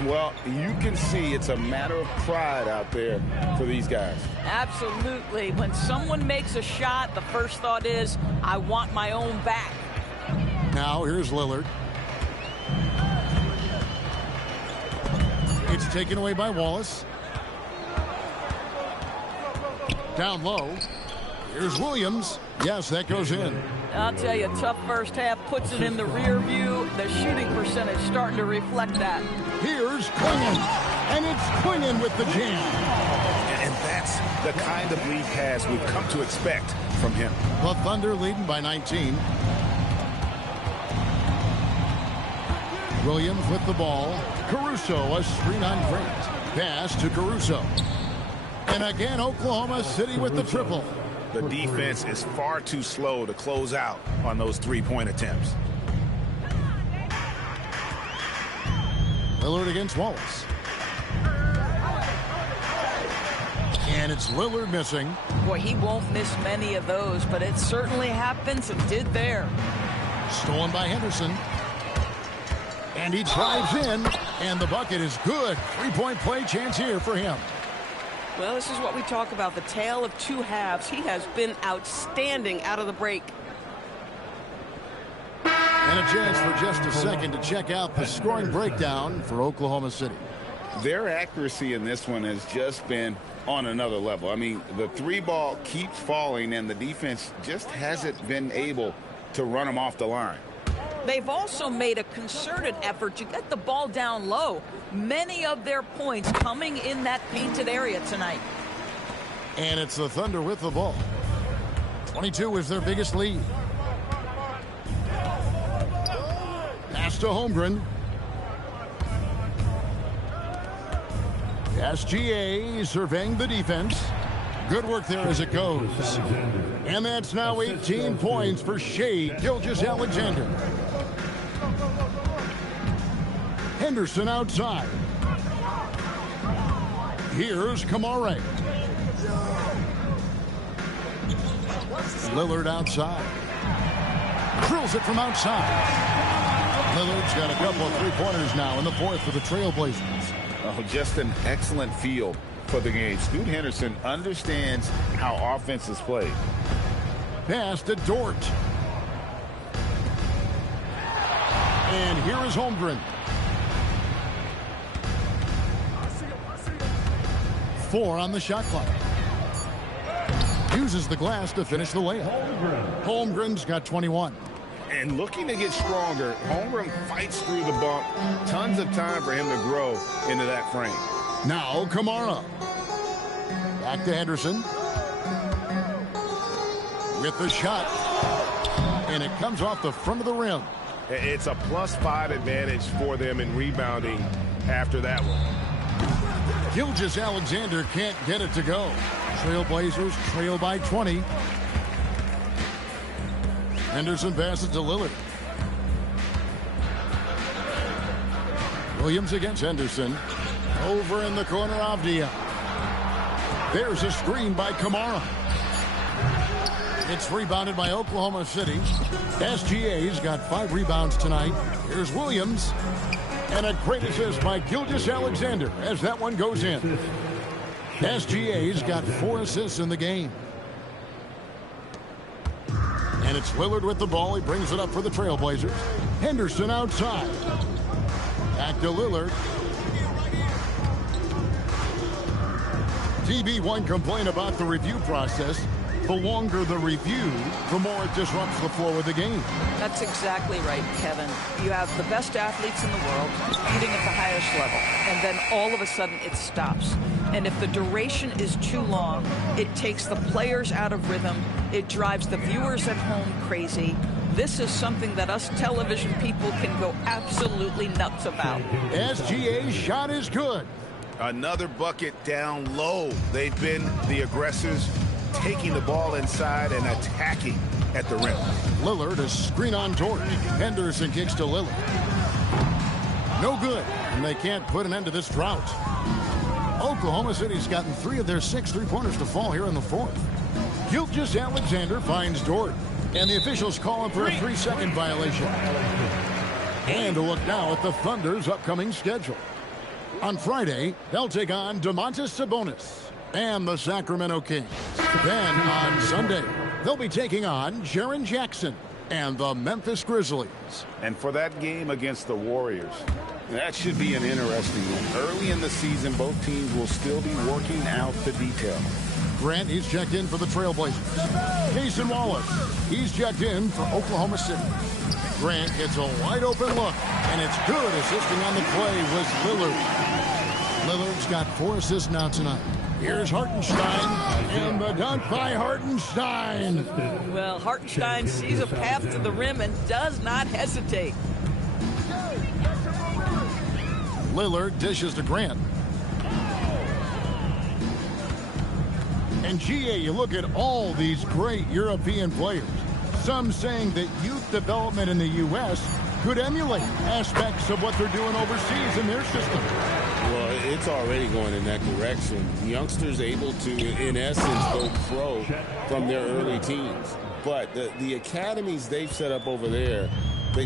Well, you can see it's a matter of pride out there for these guys. Absolutely. When someone makes a shot, the first thought is, I want my own back. Now here's Lillard. It's taken away by Wallace. Down low. Here's Williams. Yes, that goes in. I'll tell you, tough first half puts it in the rear view. The shooting percentage starting to reflect that. Here's Clingan. And it's Clingan with the jam. And that's the kind of lead pass we've come to expect from him. The Thunder leading by 19. Williams with the ball. Caruso, a screen on Grant. Pass to Caruso. And again, Oklahoma City with the triple. The defense is far too slow to close out on those three-point attempts. Lillard against Wallace. And it's Lillard missing. Boy, he won't miss many of those, but it certainly happens and did there. Stolen by Henderson. And he drives in, and the bucket is good. Three-point play chance here for him. Well, this is what we talk about, the tale of two halves. He has been outstanding out of the break. And a chance for just a second to check out the scoring breakdown for Oklahoma City. Their accuracy in this one has just been on another level. I mean, the three ball keeps falling, and the defense just hasn't been able to run them off the line. They've also made a concerted effort to get the ball down low. Many of their points coming in that painted area tonight. And it's the Thunder with the ball. 22 is their biggest lead. Pass to Holmgren. SGA surveying the defense. Good work there as it goes. And that's now 18 points for Shea Gilgeous-Alexander. Henderson outside. Here's Kamara. Lillard outside. Drills it from outside. Lillard's got a couple of three-pointers now in the fourth for the Trailblazers. Oh, just an excellent feel for the game. Scoot Henderson understands how offense is played. Pass to Dort. And here is Holmgren. 4 on the shot clock. Uses the glass to finish the layup. Holmgren's got 21. And looking to get stronger, Holmgren fights through the bump. Tons of time for him to grow into that frame. Now Kamara. Back to Henderson. With the shot. And it comes off the front of the rim. It's a +5 advantage for them in rebounding after that one. Gilgeous-Alexander can't get it to go. Trailblazers trail by 20. Henderson passes to Lillard. Williams against Henderson. Over in the corner, Avdia. There's a screen by Kamara. It's rebounded by Oklahoma City. SGA's got 5 rebounds tonight. Here's Williams. And a great assist by Gilgeous-Alexander as that one goes in. SGA's got 4 assists in the game. And it's Lillard with the ball. He brings it up for the Trailblazers. Henderson outside. Back to Lillard. TB1 complained about the review process. The longer the review, the more it disrupts the flow of the game. That's exactly right, Kevin. You have the best athletes in the world competing at the highest level, and then all of a sudden it stops. And if the duration is too long, it takes the players out of rhythm. It drives the viewers at home crazy. This is something that us television people can go absolutely nuts about. SGA's shot is good. Another bucket down low. They've been the aggressors, taking the ball inside and attacking at the rim. Lillard is screen on Dort. Henderson kicks to Lillard. No good, and they can't put an end to this drought. Oklahoma City's gotten 3 of their 6 three-pointers to fall here in the fourth. Gilgeous-Alexander finds Dort, and the officials call him for a 3-second violation. And a look now at the Thunder's upcoming schedule. On Friday, they'll take on Domantas Sabonis and the Sacramento Kings. Then on Sunday, they'll be taking on Jaren Jackson and the Memphis Grizzlies. And for that game against the Warriors, that should be an interesting one. Early in the season, both teams will still be working out the details. Grant, he's checked in for the Trailblazers. Jason Wallace, he's checked in for Oklahoma City. Grant gets a wide open look, and it's good. Assisting on the play was Lillard. Lillard's got 4 assists now tonight. Here's Hartenstein, and the dunk by Hartenstein. Well, Hartenstein sees a path to the rim and does not hesitate. Lillard dishes to Grant. And GA, you look at all these great European players. Some saying that youth development in the U.S. could emulate aspects of what they're doing overseas in their system. Well, it's already going in that direction. Youngsters able to, in essence, go pro from their early teens. But the academies they've set up over there,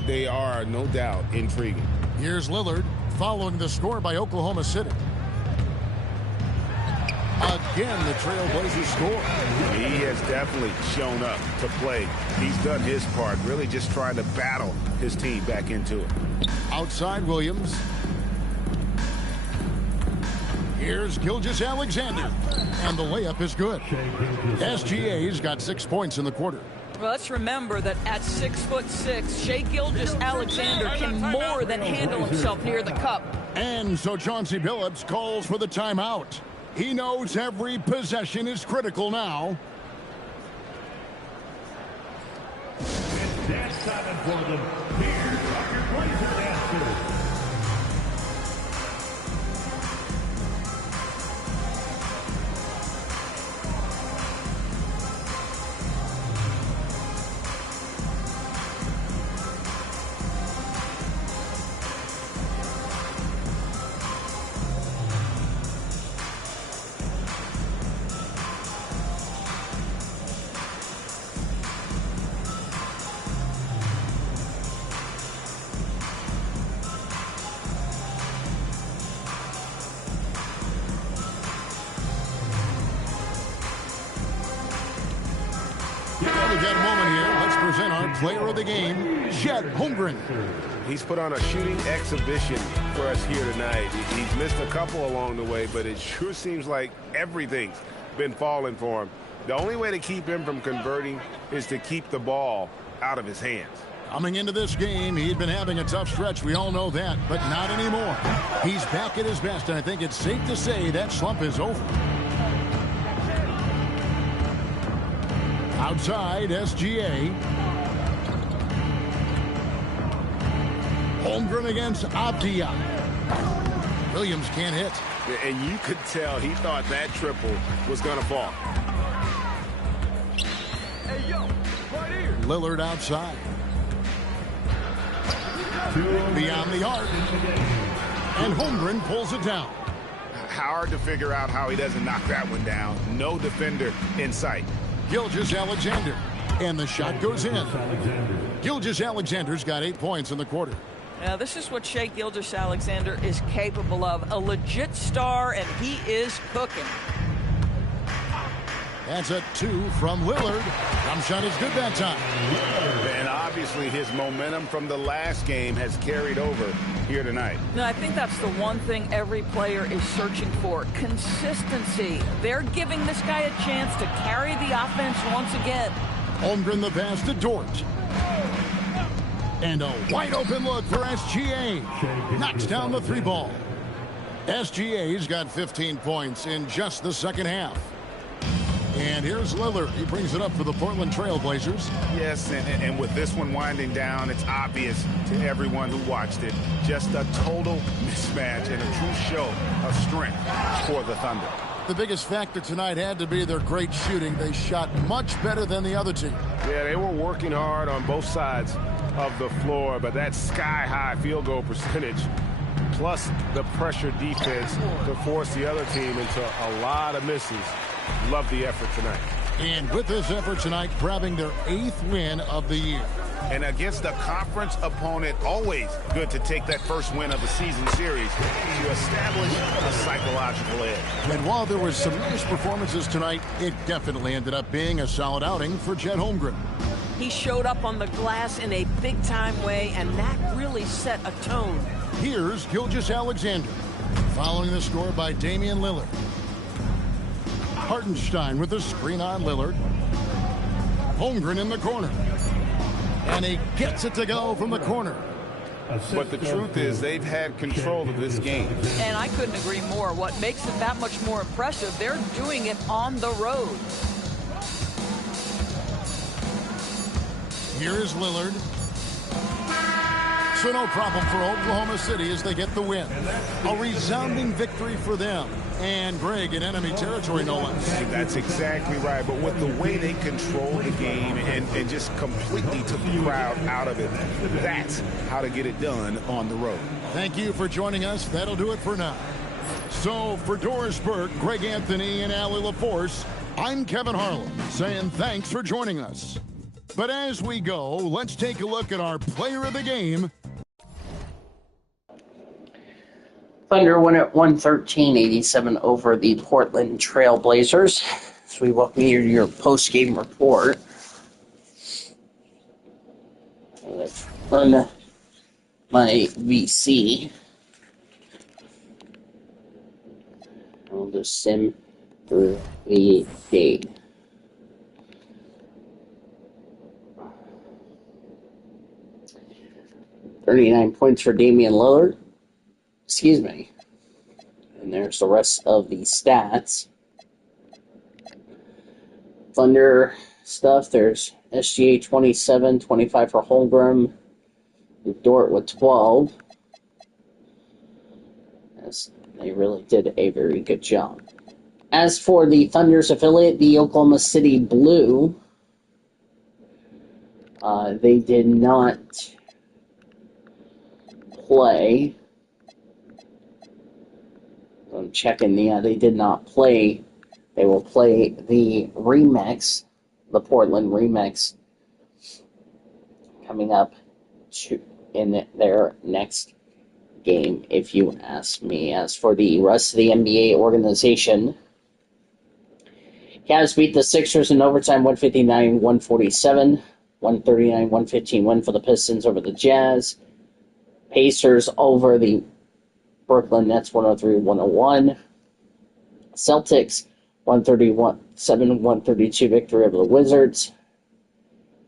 they are, no doubt, intriguing. Here's Lillard following the score by Oklahoma City. Again, the Trailblazers score. He has definitely shown up to play. He's done his part, really just trying to battle his team back into it. Outside Williams. Here's Gilgeous-Alexander, and the layup is good. SGA's got 6 points in the quarter. Well, let's remember that at 6'6", Shai Gilgeous-Alexander can more than handle himself near the cup. And so Chauncey Billups calls for the timeout. He knows every possession is critical now. It's dance time for them. Here are your Blazer dancers. We've got a moment here. Let's present our player of the game, Chet Holmgren. He's put on a shooting exhibition for us here tonight. He's missed a couple along the way, but it sure seems like everything's been falling for him. The only way to keep him from converting is to keep the ball out of his hands. Coming into this game, he'd been having a tough stretch. We all know that, but not anymore. He's back at his best, and I think it's safe to say that slump is over. Outside, SGA. Holmgren against Avdia. Williams can't hit. And you could tell he thought that triple was going to fall. Hey, yo, right here. Lillard outside. Beyond the arc. And Holmgren pulls it down. Hard to figure out how he doesn't knock that one down. No defender in sight. Gilgeous-Alexander. And the shot goes in. Gilgeous-Alexander's got 8 points in the quarter. Now, this is what Shai Gilgeous-Alexander is capable of. A legit star, and he is cooking. That's a 2 from Lillard. Jump shot is good that time. And obviously his momentum from the last game has carried over here tonight. Now, I think that's the one thing every player is searching for. Consistency. They're giving this guy a chance to carry the offense once again. Holmgren the pass to Dort. And a wide open look for SGA. Knocks down the 3 ball. SGA's got 15 points in just the second half. And here's Lillard. He brings it up for the Portland Trailblazers. Yes, and with this one winding down, it's obvious to everyone who watched it. Just a total mismatch and a true show of strength for the Thunder. The biggest factor tonight had to be their great shooting. They shot much better than the other team. Yeah, they were working hard on both sides of the floor, but that sky-high field goal percentage plus the pressure defense to force the other team into a lot of misses. Love the effort tonight. And with this effort tonight, grabbing their 8th win of the year. And against a conference opponent, always good to take that first win of the season series to establish a psychological edge. And while there was some nice performances tonight, it definitely ended up being a solid outing for Chet Holmgren. He showed up on the glass in a big-time way, and that really set a tone. Here's Gilgeous-Alexander, following the score by Damian Lillard. Hartenstein with the screen on Lillard. Holmgren in the corner. And he gets it to go from the corner. But the truth is they've had control of this game. And I couldn't agree more. What makes it that much more impressive, they're doing it on the road. Here is Lillard. So no problem for Oklahoma City as they get the win. A resounding victory for them. And Greg in enemy territory, no less. That's exactly right. But with the way they controlled the game and just completely took the crowd out of it, that's how to get it done on the road. Thank you for joining us. That'll do it for now. So for Doris Burke, Greg Anthony, and Allie LaForce, I'm Kevin Harlan saying thanks for joining us. But as we go, let's take a look at our player of the game. Thunder won at 113-87 over the Portland Trail Blazers. So we welcome you to your post-game report. Let's run my VC. I'll just sim through the game. $39 points for Damian Lillard. Excuse me. And there's the rest of the stats. Thunder stuff. There's SGA 27, 25 for Holmgren. Dort with 12. As they really did a very good job. As for the Thunder's affiliate, the Oklahoma City Blue, they did not play. I'm checking they did not play. They will play the remix, the Portland remix, coming up in their next game, if you ask me. As for the rest of the NBA organization, Cavs beat the Sixers in overtime, 159-147, 139-115 win for the Pistons over the Jazz. Pacers over the Brooklyn Nets, 103-101. Celtics, 131-132 victory over the Wizards.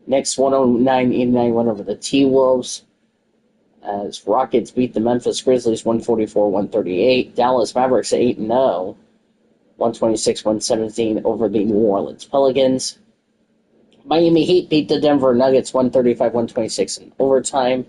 Knicks, 109-89 win over the T-Wolves. As Rockets beat the Memphis Grizzlies, 144-138. Dallas Mavericks, 8-0, 126-117 over the New Orleans Pelicans. Miami Heat beat the Denver Nuggets, 135-126 in overtime.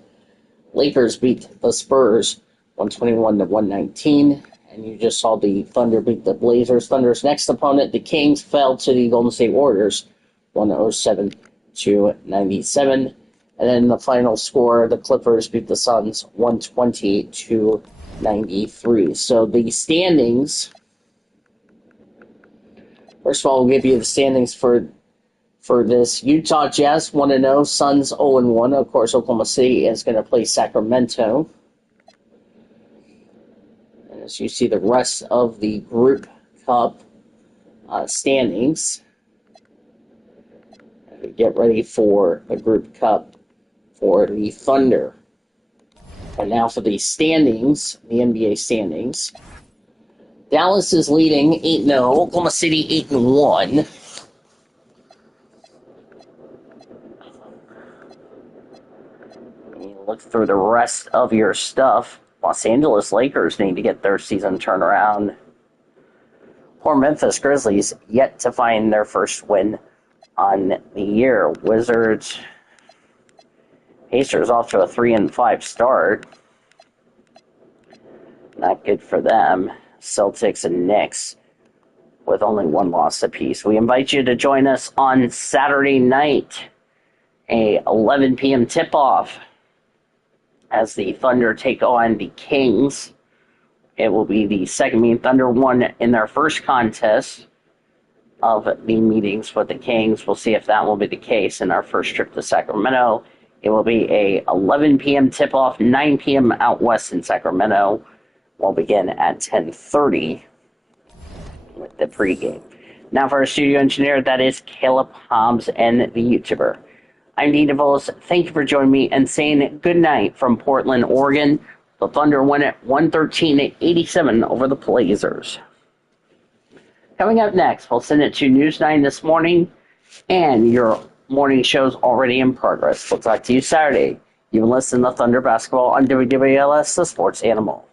Lakers beat the Spurs, 121-119. And you just saw the Thunder beat the Blazers. Thunder's next opponent, the Kings, fell to the Golden State Warriors, 107-97. And then the final score, the Clippers beat the Suns, 120-93. So the standings, first of all, we'll give you the standings for this. Utah Jazz 1-0, Suns 0-1. Of course, Oklahoma City is going to play Sacramento. And as you see the rest of the Group Cup standings, get ready for the Group Cup for the Thunder. And now for the standings, the NBA standings. Dallas is leading 8-0, Oklahoma City 8-1. Look through the rest of your stuff. Los Angeles Lakers need to get their season turned around. Poor Memphis Grizzlies yet to find their first win on the year. Wizards, Pacers off to a 3-5 start. Not good for them. Celtics and Knicks with only one loss apiece. We invite you to join us on Saturday night, a 11 p.m. tip-off, as the Thunder take on the Kings. It will be the second meeting. Thunder won in their first contest of the meetings with the Kings. We'll see if that will be the case in our first trip to Sacramento. It will be a 11 p.m. tip-off, 9 p.m. out west in Sacramento. We'll begin at 10:30 with the pregame. Now for our studio engineer, that is Caleb Hobbs and the YouTuber. I'm Dean DeVos. Thank you for joining me and saying good night from Portland, Oregon. The Thunder won at 113-87 over the Blazers. Coming up next, we'll send it to News 9 this morning, and your morning show's already in progress. We'll talk to you Saturday. You've been listening to Thunder Basketball on WWLS, the Sports Animal.